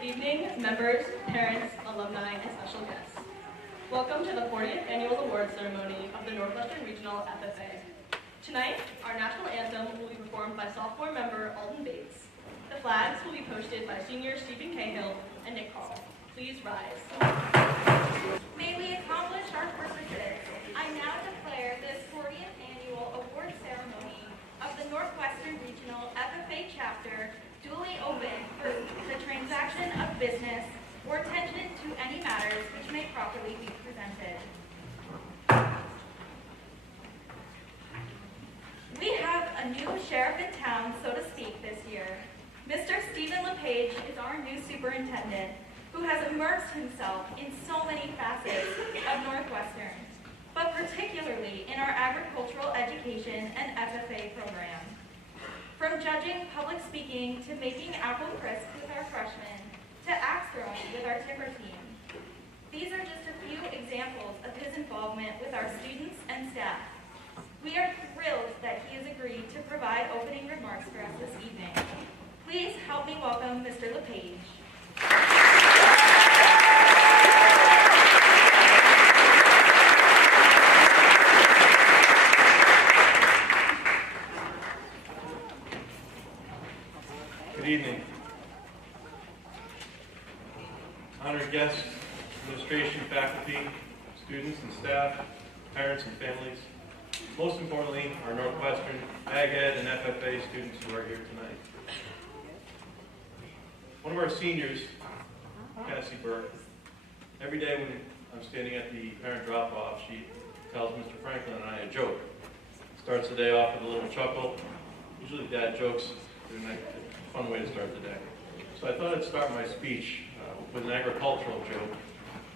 Good evening, members, parents, alumni, and special guests. Welcome to the 40th Annual Awards Ceremony of the Northwestern Regional FFA. Tonight, our national anthem will be performed by sophomore member Alden Bates. The flags will be posted by seniors Stephen Cahill and Nick Carl. Please rise. May we accomplish our purposes. I now declare this 40th Annual Awards Ceremony of the Northwestern Regional FFA Chapter duly open for the transaction of business or attendant to any matters which may properly be presented. We have a new sheriff in town, so to speak, this year. Mr. Stephen LePage is our new superintendent, who has immersed himself in so many facets of Northwestern, but particularly in our agricultural education and FFA program. From judging public speaking to making apple crisp with our freshmen to axe throwing with our timber team. These are just a few examples of his involvement with our students and staff. We are thrilled that he has agreed to provide opening remarks for us this evening. Please help me welcome Mr. LePage. Good evening. Honored guests, administration, faculty, students and staff, parents and families. Most importantly, our Northwestern Ag Ed and FFA students who are here tonight. One of our seniors, Cassie Burke, every day when I'm standing at the parent drop-off, she tells Mr. Franklin and I a joke. Starts the day off with a little chuckle. Usually dad jokes are a fun way to start the day. So I thought I'd start my speech with an agricultural joke.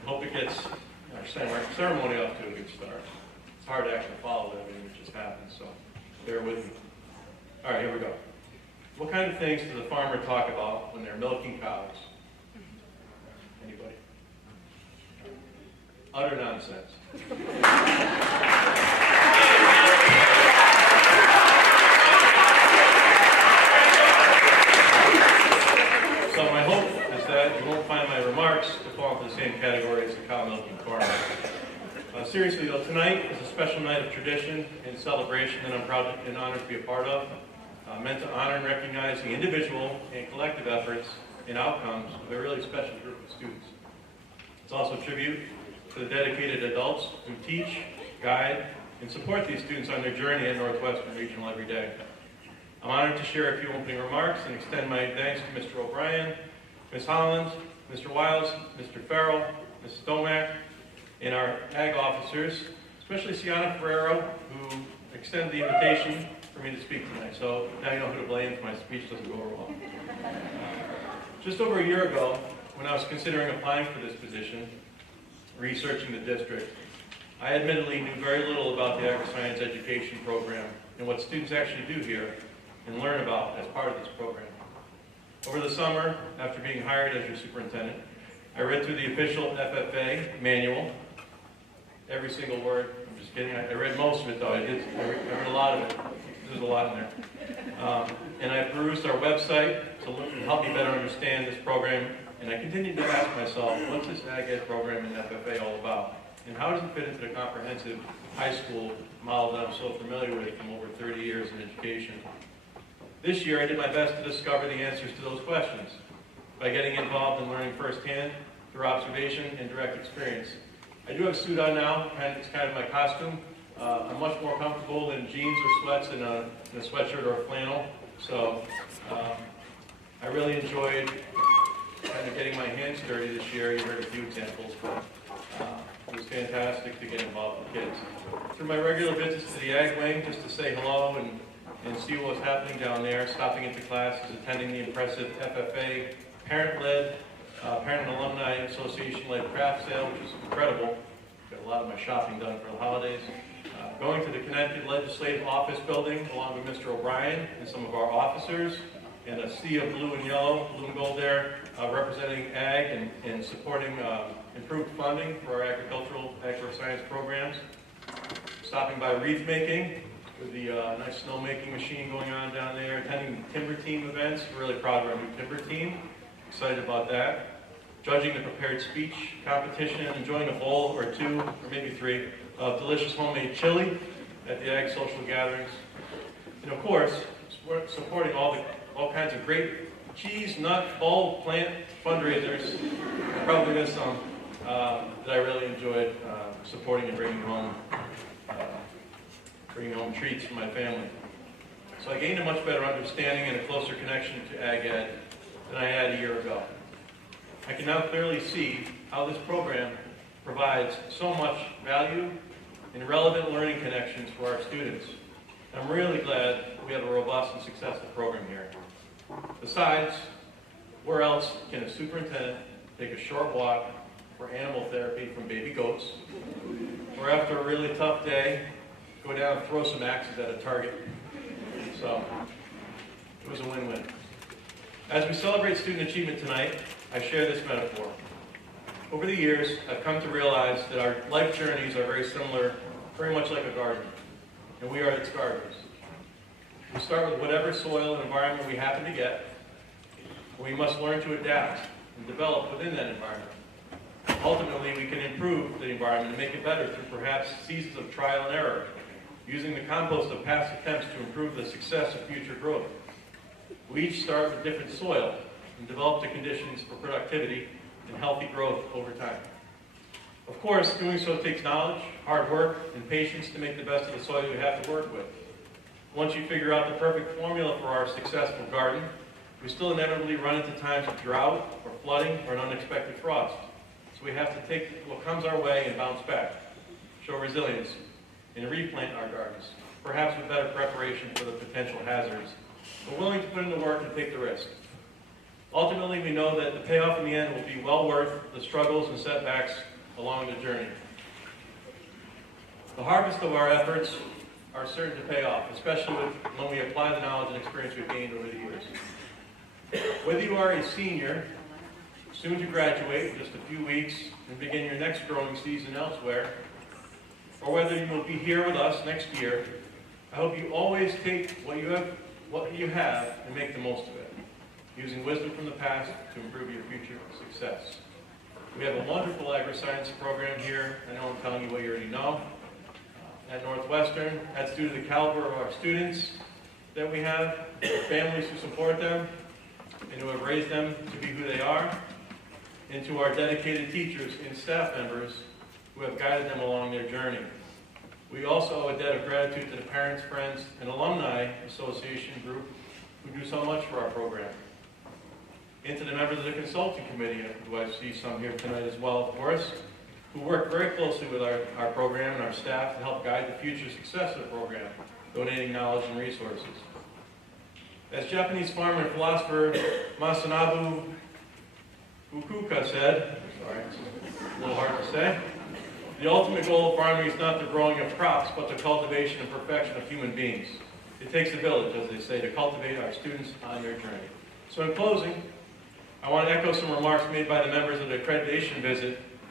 I hope it gets our ceremony off to a good start. It's hard to actually follow everything that just happened, so bear with me. All right, here we go. What kind of things does a farmer talk about when they're milking cows? Anybody? Utter nonsense. So my hope is that you won't find my remarks to fall into the same category as the cow milking farmer. Seriously though, tonight is a special night of tradition and celebration that I'm proud and honored to be a part of, meant to honor and recognize the individual and collective efforts and outcomes of a really special group of students. It's also a tribute to the dedicated adults who teach, guide, and support these students on their journey at Northwestern Regional every day. I'm honored to share a few opening remarks and extend my thanks to Mr. O'Brien, Ms. Holland, Mr. Wiles, Mr. Farrell, Ms. Stomack, and our ag officers, especially Sienna Ferrero, who extended the invitation for me to speak tonight. So now you know who to blame if my speech doesn't go well. Just over a year ago, when I was considering applying for this position, researching the district, I admittedly knew very little about the agri-science education program and what students actually do here and learn about as part of this program. Over the summer, after being hired as your superintendent, I read through the official FFA manual, every single word. I'm just kidding. I read most of it though. I read a lot of it. There's a lot in there. And I perused our website to help me better understand this program. And I continued to ask myself, what's this Ag Ed program in FFA all about? And how does it fit into the comprehensive high school model that I'm so familiar with from over 30 years in education? This year, I did my best to discover the answers to those questions by getting involved in learning firsthand through observation and direct experience. I do have a suit on now, and it's kind of my costume. I'm much more comfortable in jeans or sweats than a sweatshirt or a flannel. So I really enjoyed kind of getting my hands dirty this year. You heard a few examples, but it was fantastic to get involved with kids. Through my regular visits to the Ag Wing, just to say hello and see what was happening down there, stopping into classes, attending the impressive FFA parent-led, Parent and Alumni Association-led craft sale, which is incredible. Got a lot of my shopping done for the holidays. Going to the Connecticut Legislative Office building along with Mr. O'Brien and some of our officers, and a sea of blue and yellow, blue and gold there, representing ag and supporting improved funding for our agricultural agri-science programs. Stopping by wreath making with the nice snow making machine going on down there, attending timber team events. We're really proud of our new timber team. Excited about that. Judging the prepared speech competition, enjoying a bowl or two, or maybe three, of delicious homemade chili at the Ag Social gatherings. And of course, supporting all kinds of great cheese, nut, bulb, plant fundraisers. I probably missed some that I really enjoyed supporting and bringing home treats for my family. So I gained a much better understanding and a closer connection to Ag Ed than I had a year ago. I can now clearly see how this program provides so much value and relevant learning connections for our students. I'm really glad we have a robust and successful program here. Besides, where else can a superintendent take a short walk for animal therapy from baby goats, or after a really tough day, go down and throw some axes at a target? So, it was a win-win. As we celebrate student achievement tonight, I share this metaphor. Over the years, I've come to realize that our life journeys are very similar, very much like a garden, and we are its gardeners. We start with whatever soil and environment we happen to get, and we must learn to adapt and develop within that environment. Ultimately, we can improve the environment and make it better through perhaps seasons of trial and error, using the compost of past attempts to improve the success of future growth. We each start with different soil and develop the conditions for productivity and healthy growth over time. Of course, doing so takes knowledge, hard work, and patience to make the best of the soil you have to work with. Once you figure out the perfect formula for our successful garden, we still inevitably run into times of drought or flooding or an unexpected frost. So we have to take what comes our way and bounce back, show resilience, and replant our gardens, perhaps with better preparation for the potential hazards. We're willing to put in the work and take the risk. Ultimately, we know that the payoff in the end will be well worth the struggles and setbacks along the journey. The harvest of our efforts are certain to pay off, especially when we apply the knowledge and experience we've gained over the years. Whether you are a senior, soon to graduate in just a few weeks and begin your next growing season elsewhere, or whether you will be here with us next year, I hope you always take what you have and make the most of it, using wisdom from the past to improve your future success. We have a wonderful agri-science program here. I know I'm telling you what you already know. At Northwestern, that's due to the caliber of our students that we have, the families who support them, and who have raised them to be who they are, and to our dedicated teachers and staff members who have guided them along their journey. We also owe a debt of gratitude to the parents, friends, and alumni association group who do so much for our program. And to the members of the consulting committee, who I see some here tonight as well, of course, who work very closely with our program and our staff to help guide the future success of the program, donating knowledge and resources. As Japanese farmer and philosopher Masanobu Fukuoka said, sorry, it's a little hard to say, the ultimate goal of farming is not the growing of crops, but the cultivation and perfection of human beings. It takes a village, as they say, to cultivate our students on their journey. So in closing, I want to echo some remarks made by the members of the accreditation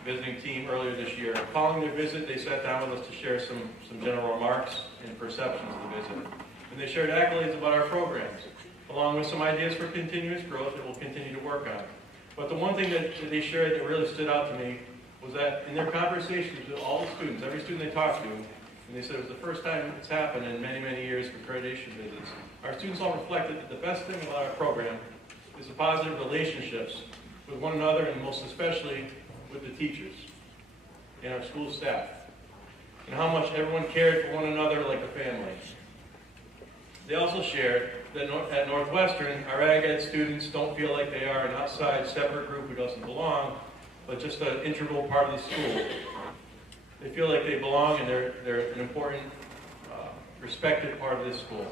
visiting team earlier this year. Following their visit, they sat down with us to share some general remarks and perceptions of the visit. And they shared accolades about our programs, along with some ideas for continuous growth that we'll continue to work on. But the one thing that they shared that really stood out to me was that in their conversations with all the students, every student they talked to, and they said it was the first time it's happened in many, many years for accreditation visits, our students all reflected that the best thing about our program is the positive relationships with one another, and most especially with the teachers and our school staff, and how much everyone cared for one another like a family. They also shared that at Northwestern, our Ag Ed students don't feel like they are an outside separate group who doesn't belong, but just an integral part of the school. They feel like they belong and they're an important, respected part of this school.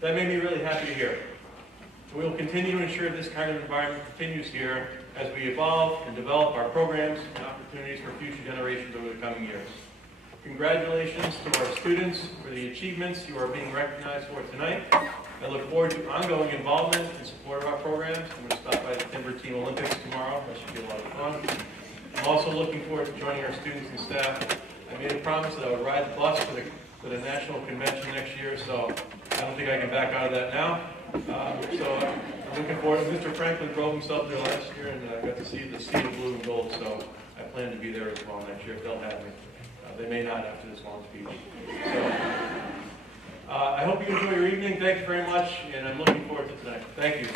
That made me really happy to hear. We will continue to ensure this kind of environment continues here as we evolve and develop our programs and opportunities for future generations over the coming years. Congratulations to our students for the achievements you are being recognized for tonight. I look forward to ongoing involvement and support of our programs. I'm going to stop by the Timber Team Olympics tomorrow. That should be a lot of fun. I'm also looking forward to joining our students and staff. I made a promise that I would ride the bus for the national convention next year, so I don't think I can back out of that now. I'm looking forward. Mr. Franklin drove himself there last year, and I got to see the sea of blue and gold, so I plan to be there as well next year if they'll have me. They may not after this long speech. So, I hope you enjoy your evening. Thank you very much, and I'm looking forward to tonight. Thank you.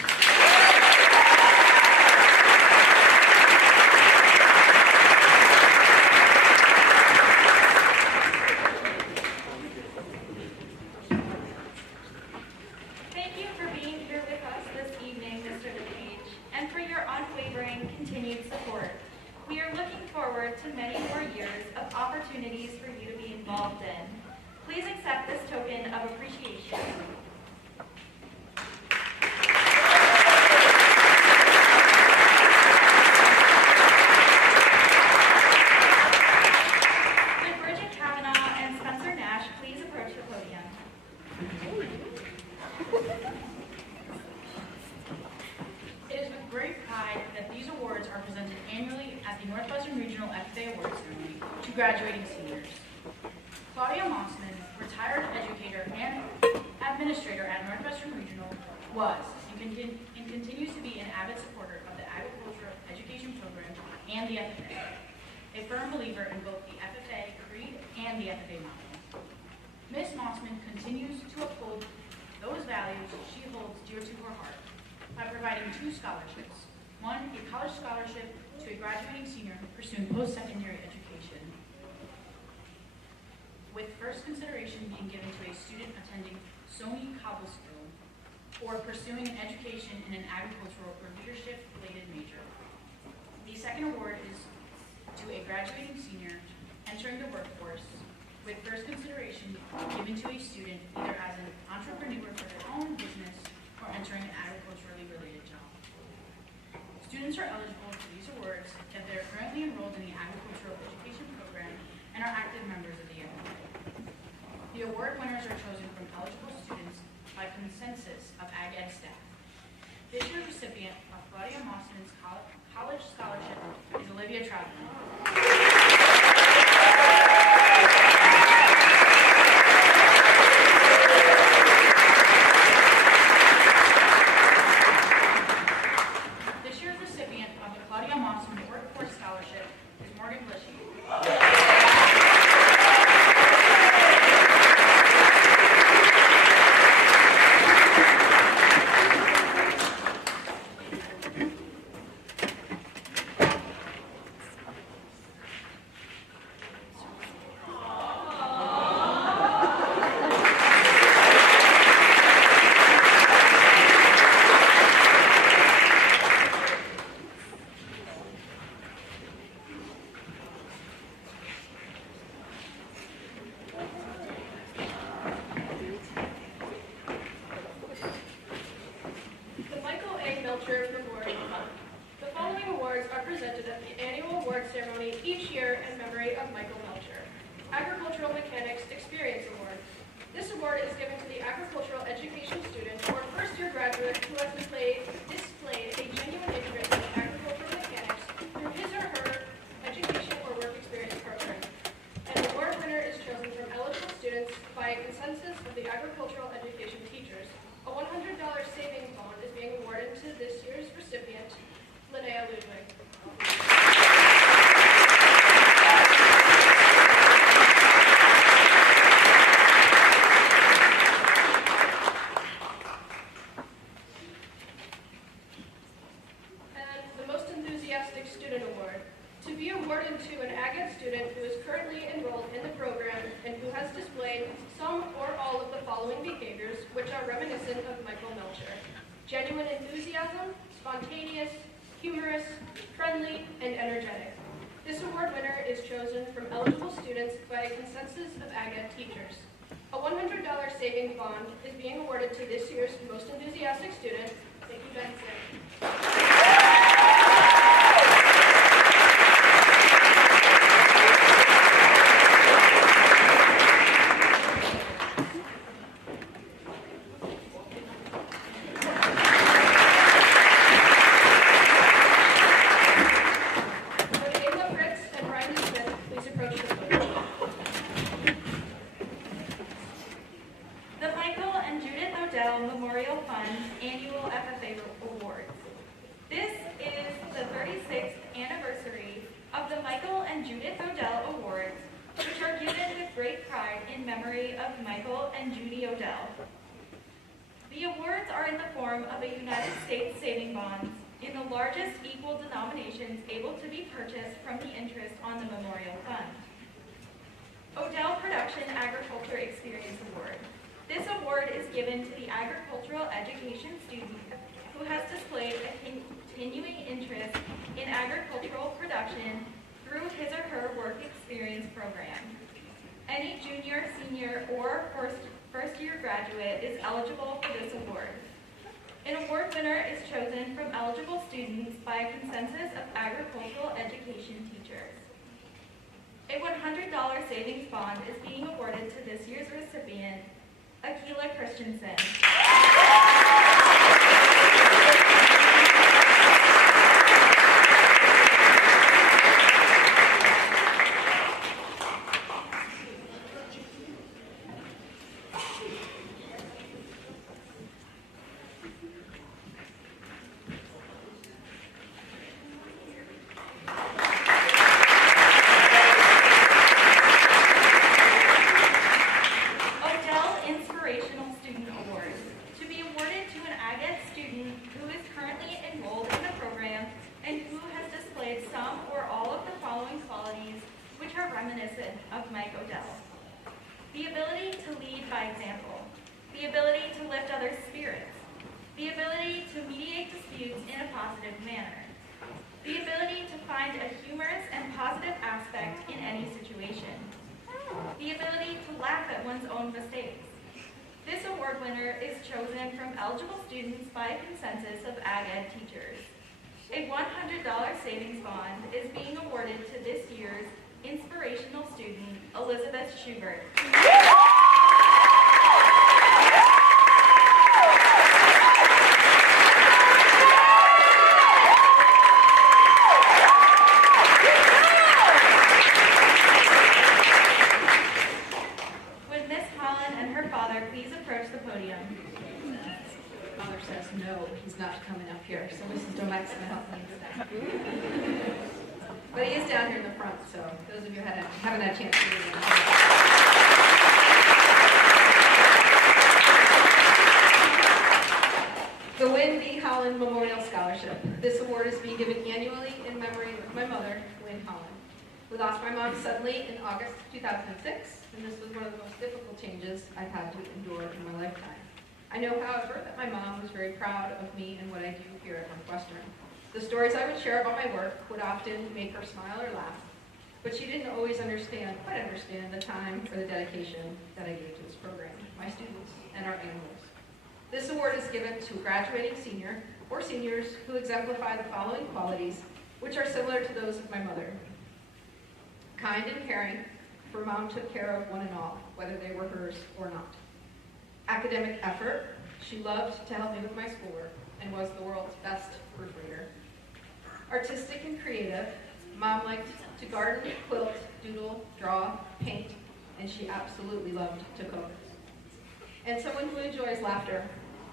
Thank you for being here with us this evening, Mr. LePage, and for your unwavering continued support. We are looking forward to many more years of opportunities for you to be involved in. Please accept this token of appreciation. Would Bridget Kavanaugh and Spencer Nash please approach the podium? It is with great pride that these awards are presented annually at the Northwestern Regional FFA Awards Ceremony to graduating seniors. Claudia Mossman, retired educator and administrator at Northwestern Regional, was and continues to be an avid supporter of the agricultural education program and the FFA, a firm believer in both the FFA creed and the FFA model. Ms. Mossman continues to uphold those values she holds dear to her heart by providing 2 scholarships. One, a college scholarship to a graduating senior pursuing post-secondary education, with first consideration being given to a student attending SONY Cobleskill or pursuing an education in an agricultural or leadership-related major. The second award is to a graduating senior entering the workforce, with first consideration given to a student either as an entrepreneur for their own business or entering an agriculturally related job. Students are eligible for these awards if they are currently enrolled in the agricultural education program and are active members of the FFA. The award winners are chosen from eligible students by consensus of Ag Ed staff. This year's recipient of Claudia Mossman's college scholarship is Olivia Troutman. The following awards are presented at the annual award ceremony each year in memory of Michael Melcher. Agricultural Mechanics Experience Award. This award is given to the agricultural education student or first-year graduate who has displayed a genuine interest in agricultural mechanics through his or her education or work experience program. An award winner is chosen from eligible students by a consensus of the agricultural education teachers. A $100 savings bond is being awarded to this year's recipient, Linnea Ludwig. And the Most Enthusiastic Student Award, to be awarded to an Ag Ed student who is currently enrolled in the program and who has displayed some or all of the following behaviors which are reminiscent of Michael Melcher: genuine enthusiasm, spontaneous, humorous, friendly, and energetic. This award winner is chosen from eligible students by a consensus of Ag Ed teachers. A $100 savings bond is being awarded to this year's Most Enthusiastic Student, Vicki Benson. The Michael and Judith Odell Memorial Memorial Fund's annual FFA Awards. This is the 36th anniversary of the Michael and Judith Odell Awards, which are given with great pride in memory of Michael and Judy Odell. The awards are in the form of a United States saving bonds in the largest equal denominations able to be purchased from the interest on the Memorial Fund. Odell Production Agriculture Experience Award. This award is given to the agricultural education student who has displayed a continuing interest in agricultural production through his or her work experience program. Any junior, senior, or first-year graduate is eligible for this award. An award winner is chosen from eligible students by a consensus of agricultural education teachers. A $100 savings bond is being awarded to this year's recipient, Akila Christensen. Of Mike Odell. The ability to lead by example, the ability to lift others' spirits, the ability to mediate disputes in a positive manner, the ability to find a humorous and positive aspect in any situation, the ability to laugh at one's own mistakes. This award winner is chosen from eligible students by a consensus of Ag Ed teachers. A $100 savings bond is being awarded to this year's inspirational student, Elizabeth Schubert. Would Miss Holland and her father please approach the podium? Father says no, he's not coming up here, so Mrs. Domeck's going to help me with that. But he is down here in the front, so those of you who haven't had a chance to meet him. The Wynne B. Holland Memorial Scholarship. This award is being given annually in memory of my mother, Wynne Holland. We lost my mom suddenly in August 2006, and this was one of the most difficult changes I've had to endure in my lifetime. I know, however, that my mom was very proud of me and what I do here at Northwestern. The stories I would share about my work would often make her smile or laugh, but she didn't always quite understand the time or the dedication that I gave to this program, my students, and our animals. This award is given to a graduating senior or seniors who exemplify the following qualities, which are similar to those of my mother. Kind and caring, for Mom took care of one and all, whether they were hers or not. Academic effort, she loved to help me with my schoolwork and was the world's best proofreader. Artistic and creative, Mom liked to garden, quilt, doodle, draw, paint, and she absolutely loved to cook. And someone who enjoys laughter,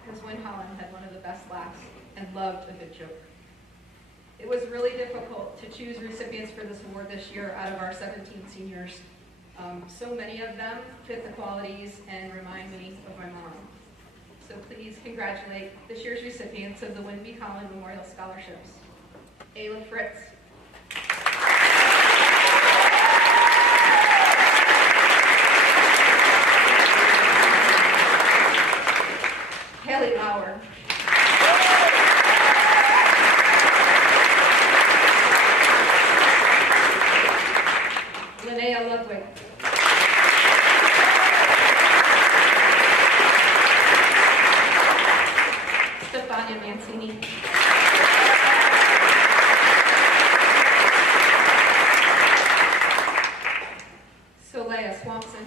because Wynne Holland had one of the best laughs and loved a good joke. It was really difficult to choose recipients for this award this year out of our 17 seniors. So many of them fit the qualities and remind me of my mom. So please congratulate this year's recipients of the Wynne B. Holland Memorial Scholarships. Ayla Fritz. Haley Bauer. Linnea Ludwig. Stefania Mancini. Solea Swanson.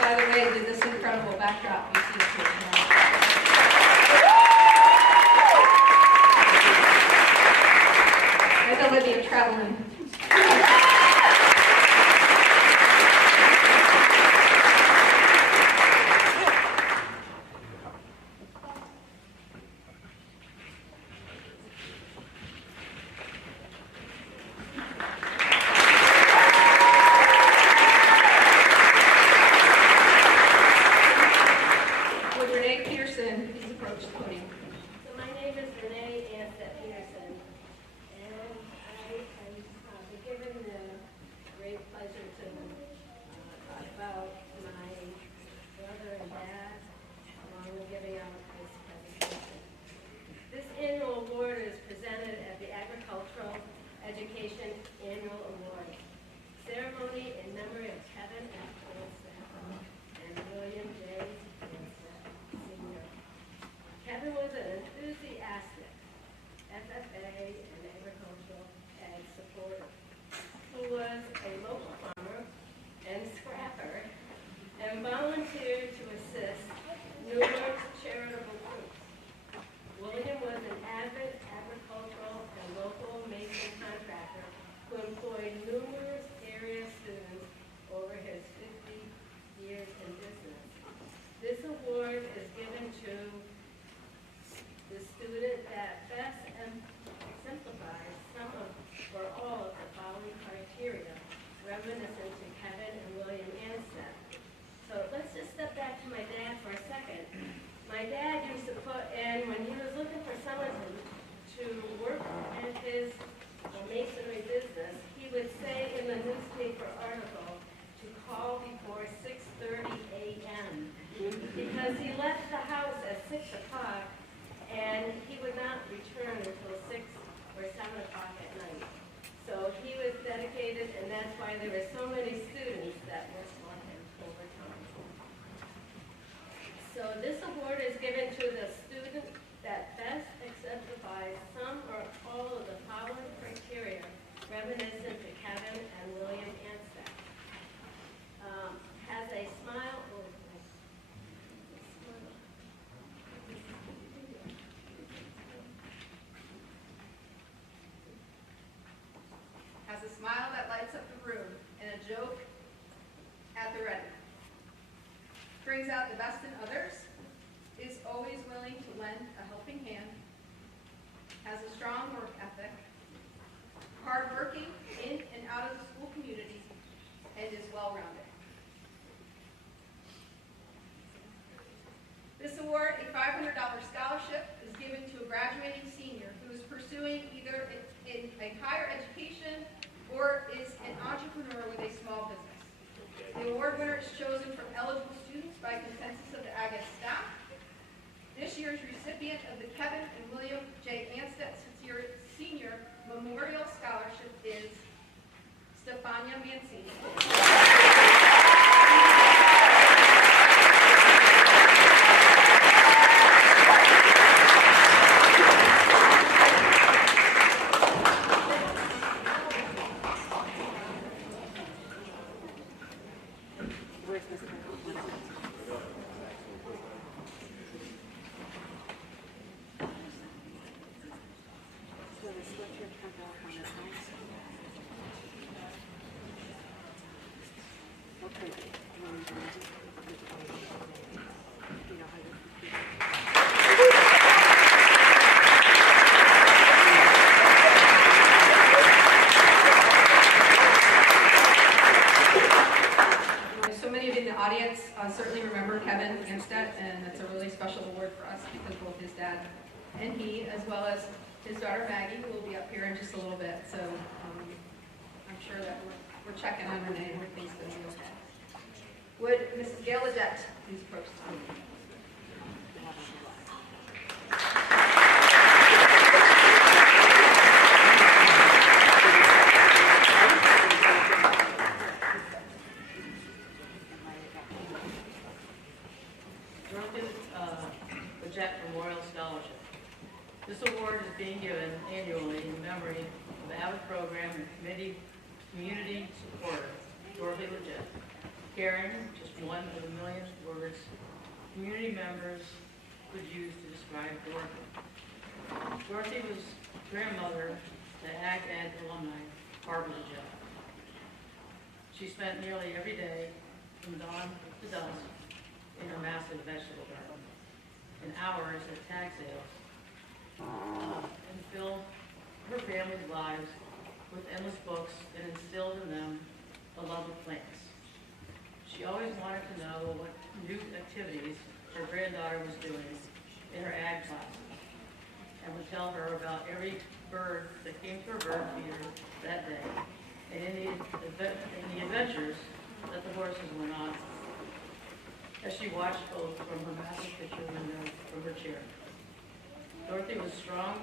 By the way, did this incredible backdrop you see here tonight. And Olivia Travelin. memory of Kevin F. Olson and William J. Olson, Sr. Kevin was an enthusiastic FFA and agricultural ag supporter who was a local farmer and scrapper and volunteered to assist numerous charitable groups. William was an avid agricultural and local mason contractor who employed numerous area students over his 50 years in business. This award is given to the student that best exemplifies some of or all of the following criteria reminiscent to Kevin and William Anstett. So let's just step back to my dad for a second. My dad used to put in, when he was looking for someone to work at his masonry business, he would say in the newspaper article to call before 6:30 a.m. because he left the house at 6 o'clock and he would not return until 6 or 7 o'clock at night. So he was dedicated, and that's why there were so many students that worked for him over time. So this award is given to the student that best exemplifies some or all of the following criteria reminiscent to Kevin and William Anstett. Has a smile. Has a smile that lights up the room and a joke at the ready. Brings out the best in others, is always willing to lend a helping hand, has a strong work ethic, hardworking in and out of the school community, and is well-rounded. This award, a $500 scholarship, is given to a graduating senior who is pursuing either in a higher education or is an entrepreneur with a small business. The award winner is chosen from eligible students by consensus of the AGA staff. This year's recipient of the Kevin and William J. Anstett Senior Memorial Scholarship is Stefania Mancini. Certainly remember Kevin Anstett, and it's a really special award for us because both his dad and he, as well as his daughter Maggie, who will be up here in just a little bit. So I'm sure that we're checking on Renee and everything's going to be okay. Would Mrs. Gail Ledet please approach the podium? Memorial Scholarship. This award is being given annually in memory of AVID program and community supporter, Dorothy Leggett. Caring, just one of a million words community members could use to describe Dorothy. Dorothy was grandmother to Ag alumni, Barbara Leggett. She spent nearly every day from dawn to dusk in her massive vegetable garden, and hours at tag sales, and filled her family's lives with endless books and instilled in them a love of plants. She always wanted to know what new activities her granddaughter was doing in her ag classes, and would tell her about every bird that came to her bird feeder that day, and in the adventures that the horses went on, as she watched both from her massive picture window from her chair. Dorothy was a strong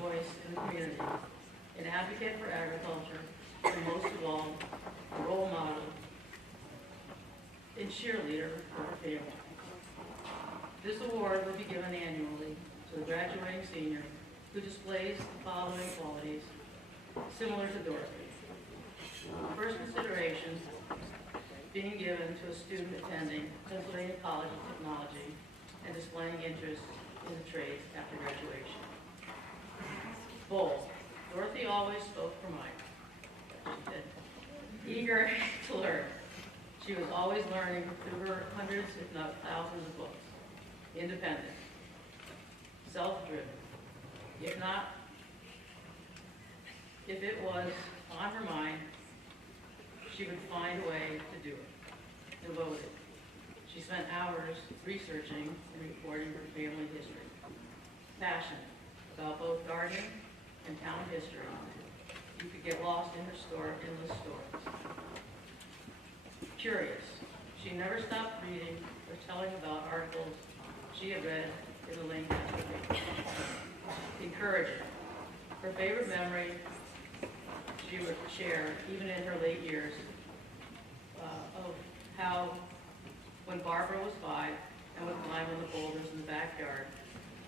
voice in the community, an advocate for agriculture, and most of all, a role model and cheerleader for her family. This award will be given annually to a graduating senior who displays the following qualities similar to Dorothy. First consideration being given to a student attending Pennsylvania College of Technology and displaying interest in the trades after graduation. Bold. Dorothy always spoke her mind. She did. Eager to learn. She was always learning through her hundreds, if not thousands of books. Independent. Self-driven. If it was on her mind, she would find a way to do it. Devoted. She spent hours researching and reporting her family history. Passionate about both gardening and town history. You could get lost in her endless stories. Curious. She never stopped reading or telling about articles she had read in the Lancaster paper. Encouraging. Her favorite memory she would share, even in her late years, of how when Barbara was 5 and would climb on the boulders in the backyard,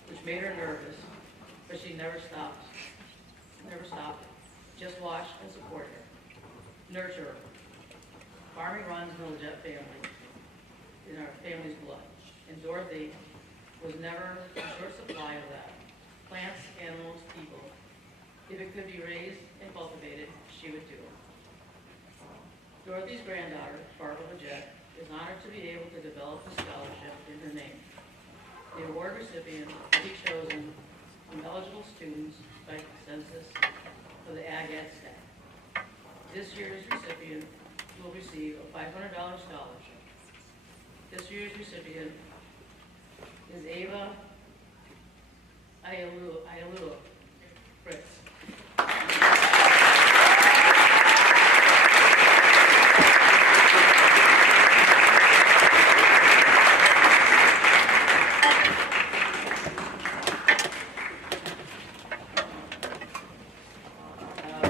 which made her nervous, but she never stopped. Just watched and supported her. Nurturer. Farming runs in the Legette family, in our family's blood, and Dorothy was never in short supply of that. Plants, animals, people. If it could be raised and cultivated, she would do it. Dorothy's granddaughter, Barbara Legette, is honored to be able to develop a scholarship in her name. The award recipient will be chosen from eligible students by consensus for the Ag Ed staff. This year's recipient will receive a $500 scholarship. This year's recipient is Ava Ayalua Fritz.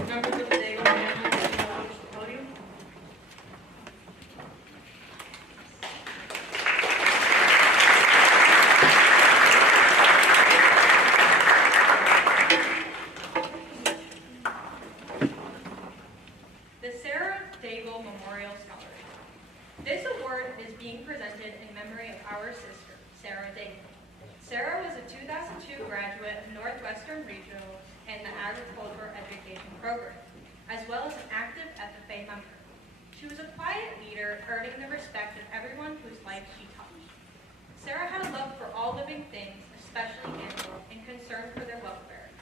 Members of the Dago family, please approach the podium. The Sarah Daigle Memorial Scholarship. This award is being presented in memory of our sister, Sarah Daigle. Sarah was a 2002 graduate of Northwestern Regional and the Agricultural Education Program, as well as an active FFA member. She was a quiet leader, earning the respect of everyone whose life she touched. Sarah had a love for all living things, especially animals, and concern for their welfare.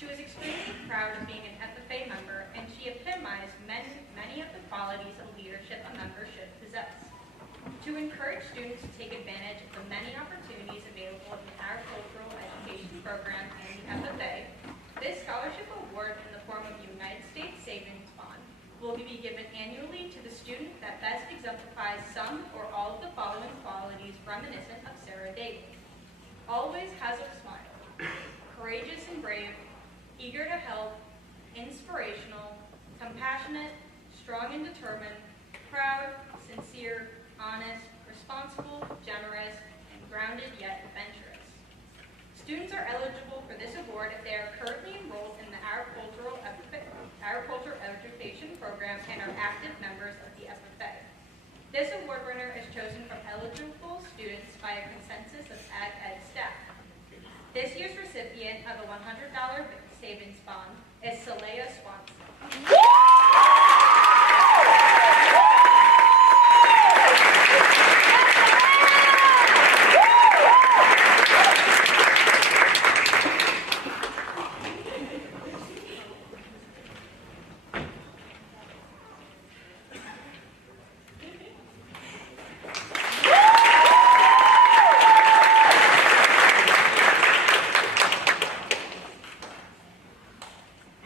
She was extremely proud of being an FFA member, and she epitomized many of the qualities of leadership a member should possess. To encourage students to take advantage of the many opportunities available in the agricultural education program and the FFA, this scholarship award in the form of United States Savings Bond will be given annually to the student that best exemplifies some or all of the following qualities reminiscent of Sarah Daigle. Always has a smile, courageous and brave, eager to help, inspirational, compassionate, strong and determined, proud, sincere, honest, responsible, generous, and grounded yet adventurous. Students are eligible for this award if they are currently enrolled in the agricultural education program and are active members of the FFA. This award winner is chosen from eligible students by a consensus of Ag Ed staff. This year's recipient of a $100 savings bond is Saleha Swanson.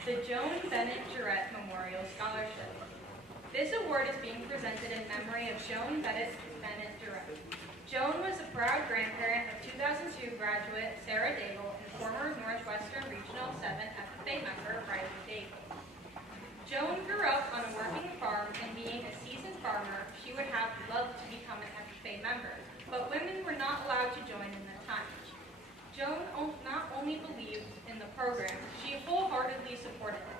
The Joan Bennett Jarrett Memorial Scholarship. This award is being presented in memory of Joan Bennett Jarrett. Joan was a proud grandparent of 2002 graduate Sarah Daigle and former Northwestern Regional 7 FFA member Riley Daigle. Joan grew up on a working farm, and being a seasoned farmer, she would have loved to become an FFA member, but women were not allowed to join in that time. Joan not only believed in the program, she wholeheartedly supported it.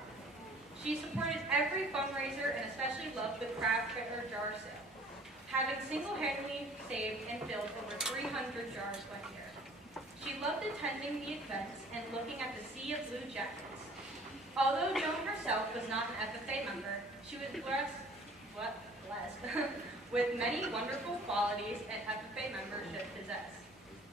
She supported every fundraiser and especially loved the craft beer jar sale, having single-handedly saved and filled over 300 jars one year. She loved attending the events and looking at the sea of blue jackets. Although Joan herself was not an FFA member, she was blessed with many wonderful qualities an FFA member should possess.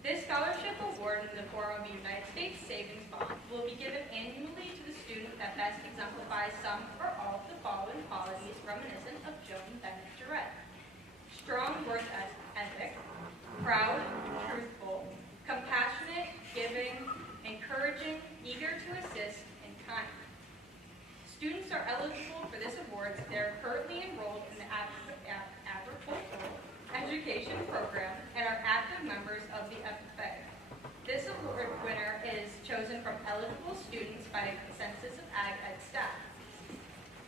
This scholarship award in the form of a United States Savings Bond will be given annually to the student that best exemplifies some or all of the following qualities reminiscent of Joan Bennett Jarrett. Strong work ethic, proud, truthful, compassionate, giving, encouraging, eager to assist, and kind. Students are eligible for this award if they are currently enrolled in the agricultural education program and are active members of the FFA. This award winner is chosen from eligible students by the consensus of Ag Ed staff.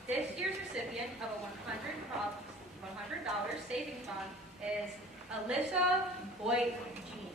This year's recipient of a $100 savings bond is Alyssa Boyd Jean.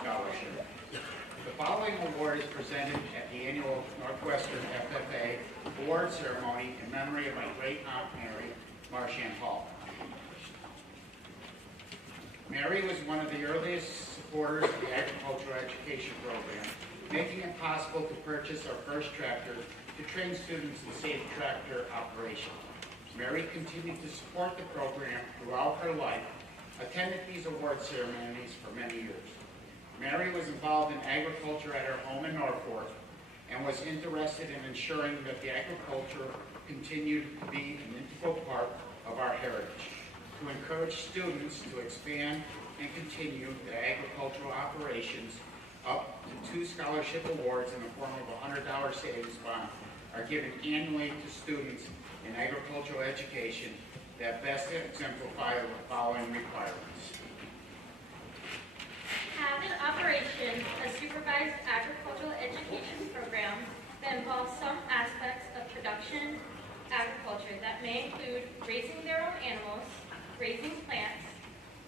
Scholarship. The following award is presented at the annual Northwestern FFA award ceremony in memory of my great aunt Mary Marchand Hall. Mary was one of the earliest supporters of the agricultural education program, making it possible to purchase our first tractor to train students in safe tractor operation. Mary continued to support the program throughout her life, attended these award ceremonies for many years. Mary was involved in agriculture at her home in Norfolk and was interested in ensuring that the agriculture continued to be an integral part of our heritage. To encourage students to expand and continue their agricultural operations, up to 2 scholarship awards in the form of a $100 savings bond are given annually to students in agricultural education that best exemplify the following requirements. Have in operation a supervised agricultural education program that involves some aspects of production agriculture that may include raising their own animals, raising plants,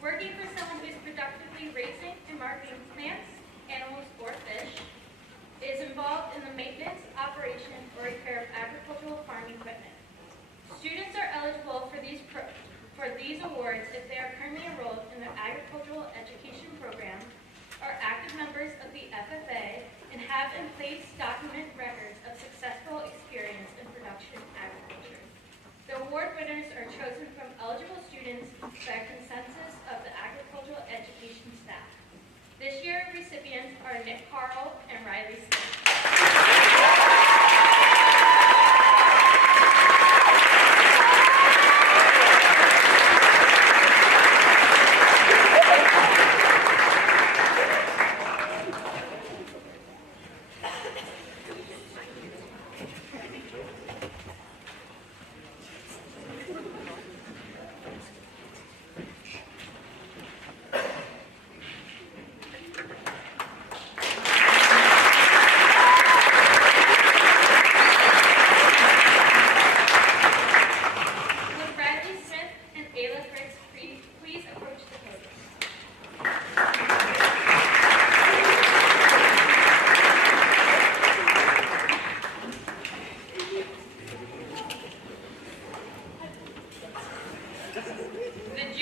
working for someone who is productively raising and marketing plants, animals, or fish, is involved in the maintenance, operation, or repair of agricultural farm equipment. Students are eligible for these awards if they are currently enrolled in the agricultural education program, are active members of the FFA, and have in place document records of successful experience in production agriculture. The award winners are chosen from eligible students by consensus of the agricultural education staff. This year, recipients are Nick Carl and Riley Smith.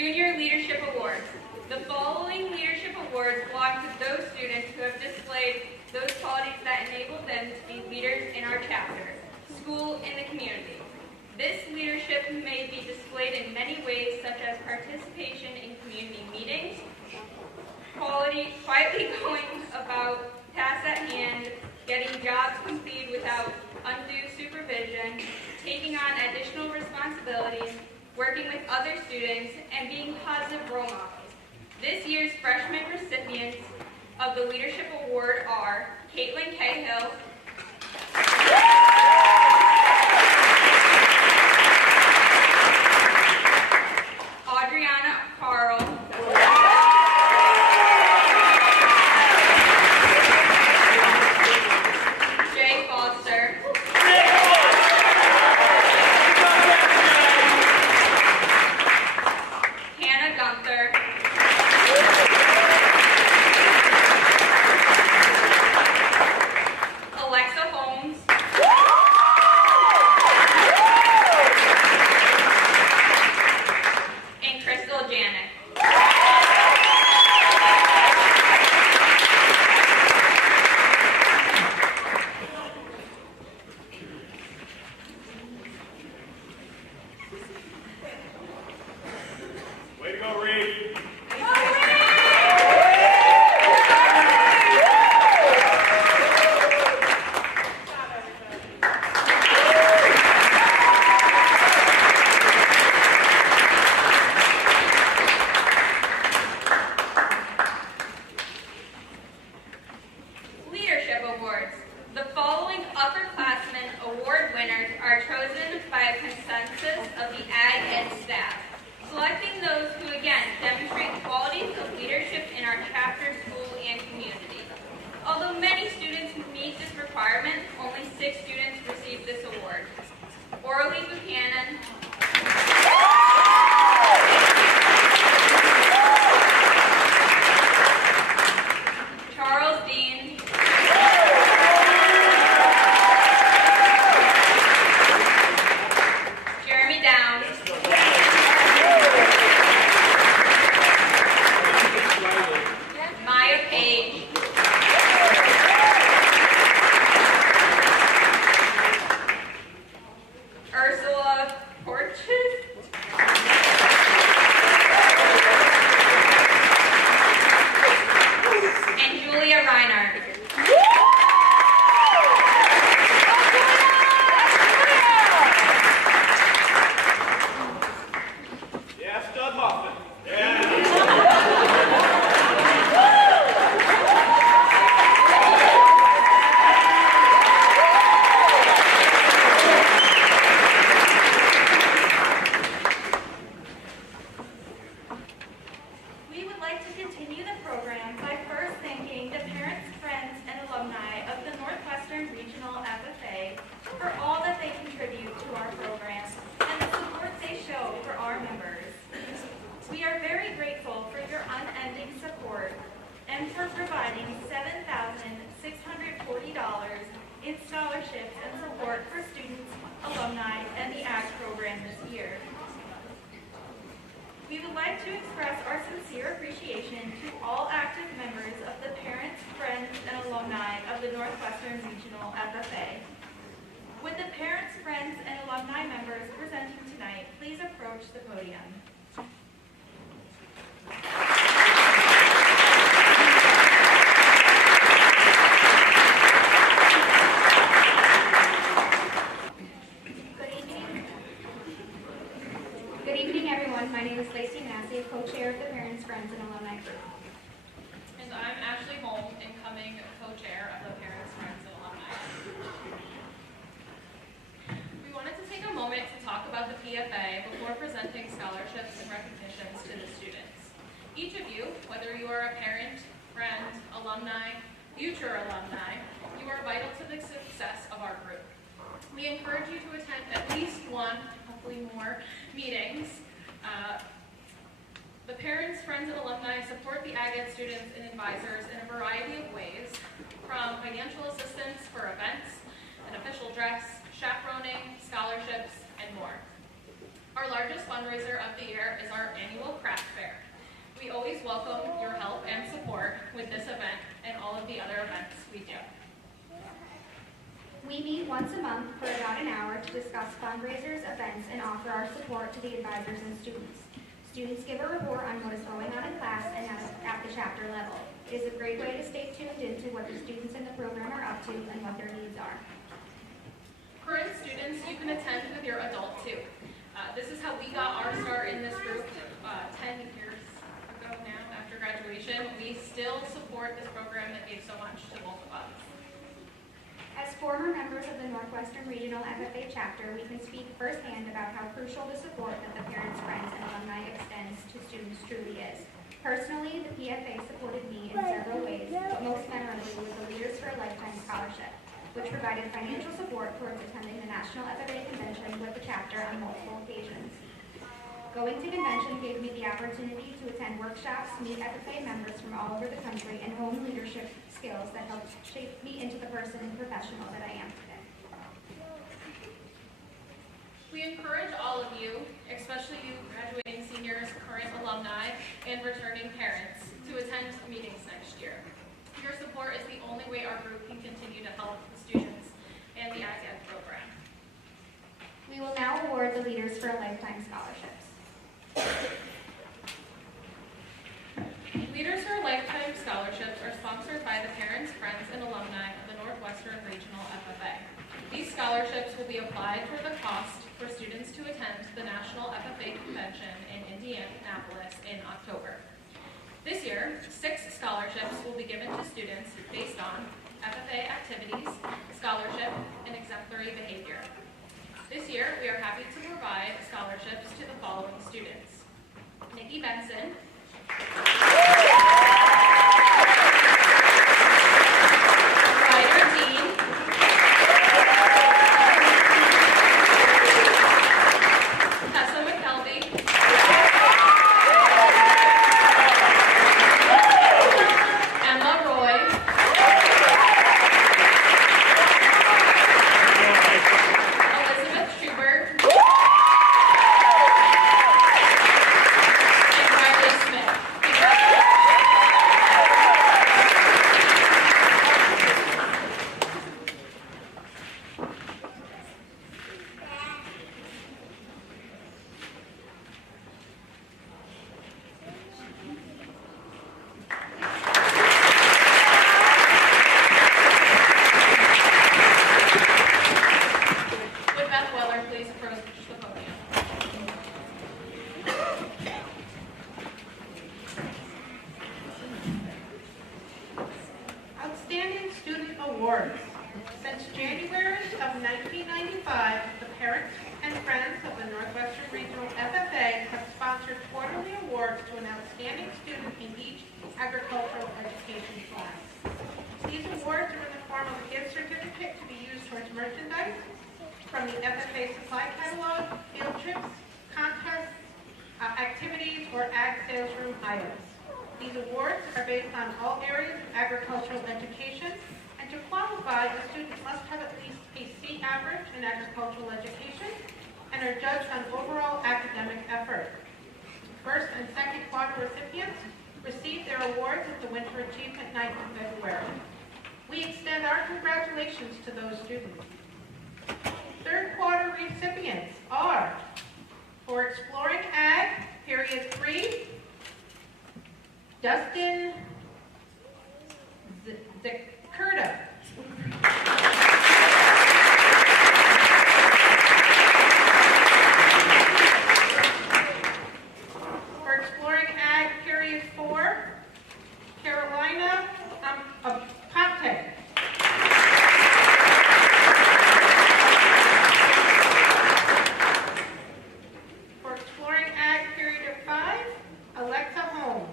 Junior Leadership Awards. The following leadership awards belong to those students who have displayed those qualities that enable them to be leaders in our chapter, school, and the community. This leadership may be displayed in many ways, such as participation in community meetings, quietly going about tasks at hand, getting jobs completed without undue supervision, taking on additional responsibilities, working with other students, and being positive role models. This year's freshman recipients of the Leadership Award are Caitlin Cahill, Adriana Carl, Jay Foster, Hannah Gunther, Alexa Holmes, and Crystal Janik. Way to go, Reed. Leadership Awards. The following upperclassmen award winners are chosen by a consensus of the AG and staff, selecting those who again demonstrate qualities of leadership in our chapter, school, and community. Although many students meet this requirement, only 6 students received this award. Orly Buchanan, Charles Dean, Jeremy Downs, Maya Page, Ursula Porches, and Julia Reinhardt. Yeah, Stud Muffin. We would like to continue the program by first thanking the parents, friends, and alumni of the Northwestern Regional FFA for all that they contribute to our program and the support they show for our members. We are very grateful for your unending support and for providing $7,640 in scholarships and support for students, alumni, and the ACT program this year. We would like to express our sincere appreciation to all active members of the parents, friends, and alumni of the Northwestern Regional FFA. Would the parents, friends, and alumni members presenting tonight please approach the podium? Good evening, everyone. My name is Lacey Massey, co-chair of the Parents, Friends, and Alumni Group. And I'm Ashley Holmes, incoming co-chair of the Parents, Friends, and Alumni. We wanted to take a moment to talk about the PFA before presenting scholarships and recognitions to the students. Each of you, whether you are a parent, friend, alumni, future alumni, you are vital to the success of our group. We encourage you to attend at least one, hopefully more, meetings. The parents, friends, and alumni support the Ag Ed students and advisors in a variety of ways, from financial assistance for events, an official dress, chaperoning, scholarships, and more. Our largest fundraiser of the year is our annual craft welcome your help and support with this event and all of the other events we do. We meet once a month for about an hour to discuss fundraisers, events, and offer our support to the advisors and students. Students give a report on what is going on in class and at the chapter level. It is a great way to stay tuned into what the students in the program are up to and what their needs are. Current students, you can attend with your adult too. This is how we got our start in this group 10 years ago now after graduation. We still support this program that gave so much to both of us. As former members of the Northwestern Regional FFA chapter, we can speak firsthand about how crucial the support that the parents, friends, and alumni extends to students truly is. Personally, the PFA supported me in several ways, but most memorably was the Leaders for a Lifetime Scholarship, which provided financial support towards attending the National FFA Convention with the chapter on multiple occasions. Going to convention gave me the opportunity to attend workshops, meet FFA members from all over the country, and hone leadership skills that helped shape me into the person and professional that I am today. We encourage all of you, especially you graduating seniors, current alumni, and returning parents, to attend meetings next year. Your support is the only way our group can continue to help the students and the AgEd program. We will now award the Leaders for a Lifetime scholarships. Leaders for Lifetime Scholarships are sponsored by the parents, friends, and alumni of the Northwestern Regional FFA. These scholarships will be applied for the cost for students to attend the National FFA Convention in Indianapolis in October. This year, 6 scholarships will be given to students based on FFA activities, scholarship, and exemplary behavior. This year, we are happy to provide scholarships to the following students: Nikki Benson, Ryder Dean, Tessa McKelvey, Emma Roy, Elizabeth Schubert, and Riley Smith. Would Beth Weller please approach the podium? Outstanding Student Awards. Since January of 1995, the parents and friends of the Northwestern Regional FFA have sponsored quarterly awards to an outstanding student in each agricultural education class. These awards are in the form of a gift certificate to be used towards merchandise from the FFA supply catalog, field trips, contests, activities, or ag sales room items. These awards are based on all areas of agricultural education, and to qualify, a student must have at least a C average in agricultural education and are judged on overall academic effort. First and second quarter recipients received their awards at the Winter Achievement Night in February. We extend our congratulations to those students. Third quarter recipients are, for Exploring Ag, Period 3, Dustin Zikurda. For Exploring Ag, Period 4, Carolina Ponte. For Exploring Ag, Period 5, Alexa Holmes.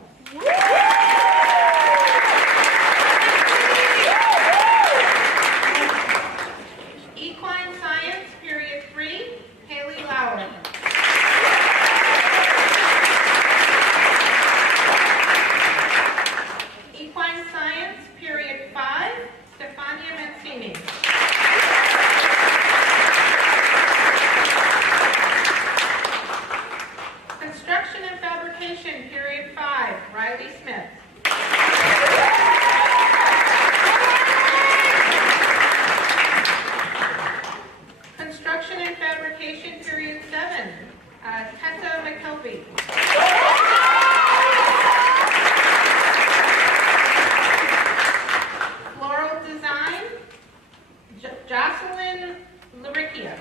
Riley Smith. Construction and Fabrication Period 7, Tessa McKelvey. Floral Design, Jocelyn Laricia.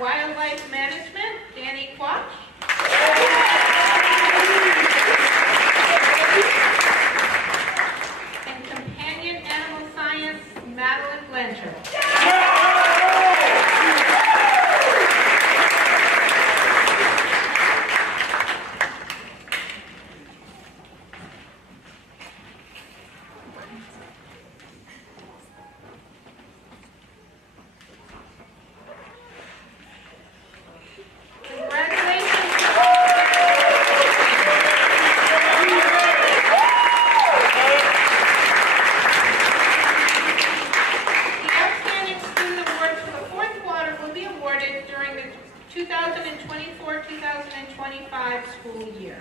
Wildlife Management, Danny Quach. And Companion Animal Science, Madeline Blanchard. During the 2024-2025 school year.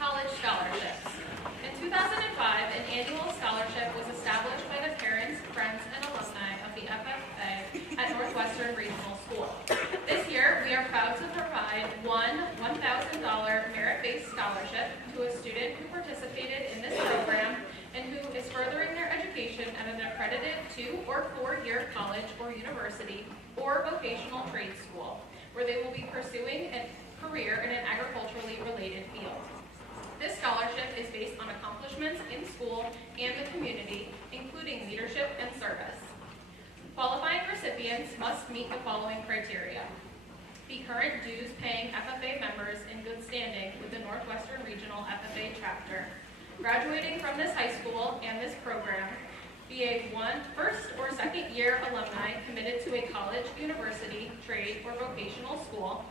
College scholarships. In 2005, an annual scholarship was established by the parents, friends, and alumni of the FFA at Northwestern Regional School. This year, we are proud to provide one $1,000 merit-based scholarship to a student who participated in this program and who is furthering their education at an accredited 2- or 4-year college or university or vocational trade school, where they will be pursuing a career in an agriculturally related field. This scholarship is based on accomplishments in school and the community, including leadership and service. Qualifying recipients must meet the following criteria: be current dues-paying FFA members in good standing with the Northwestern Regional FFA chapter, graduating from this high school and this program, be a first or second year alumni committed to a college, university, trade, or vocational school,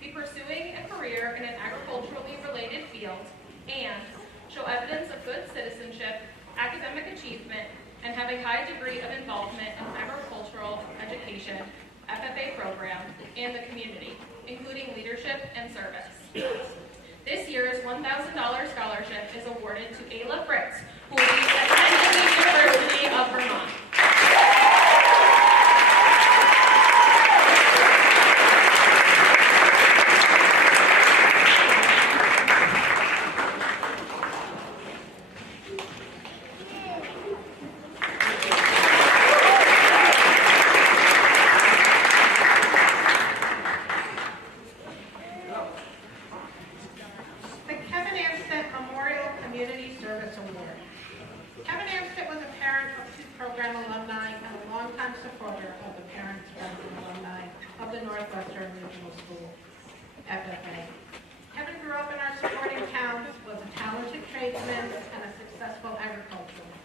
be pursuing a career in an agriculturally related field, and show evidence of good citizenship, academic achievement, and have a high degree of involvement in agricultural education, FFA program, and the community, including leadership and service. This year's $1,000 scholarship is awarded to Ayla Fritz, who will be attending the University of Vermont. Northwestern Regional School, FFA. Kevin grew up in our supporting towns, was a talented tradesman, and a successful agriculturalist.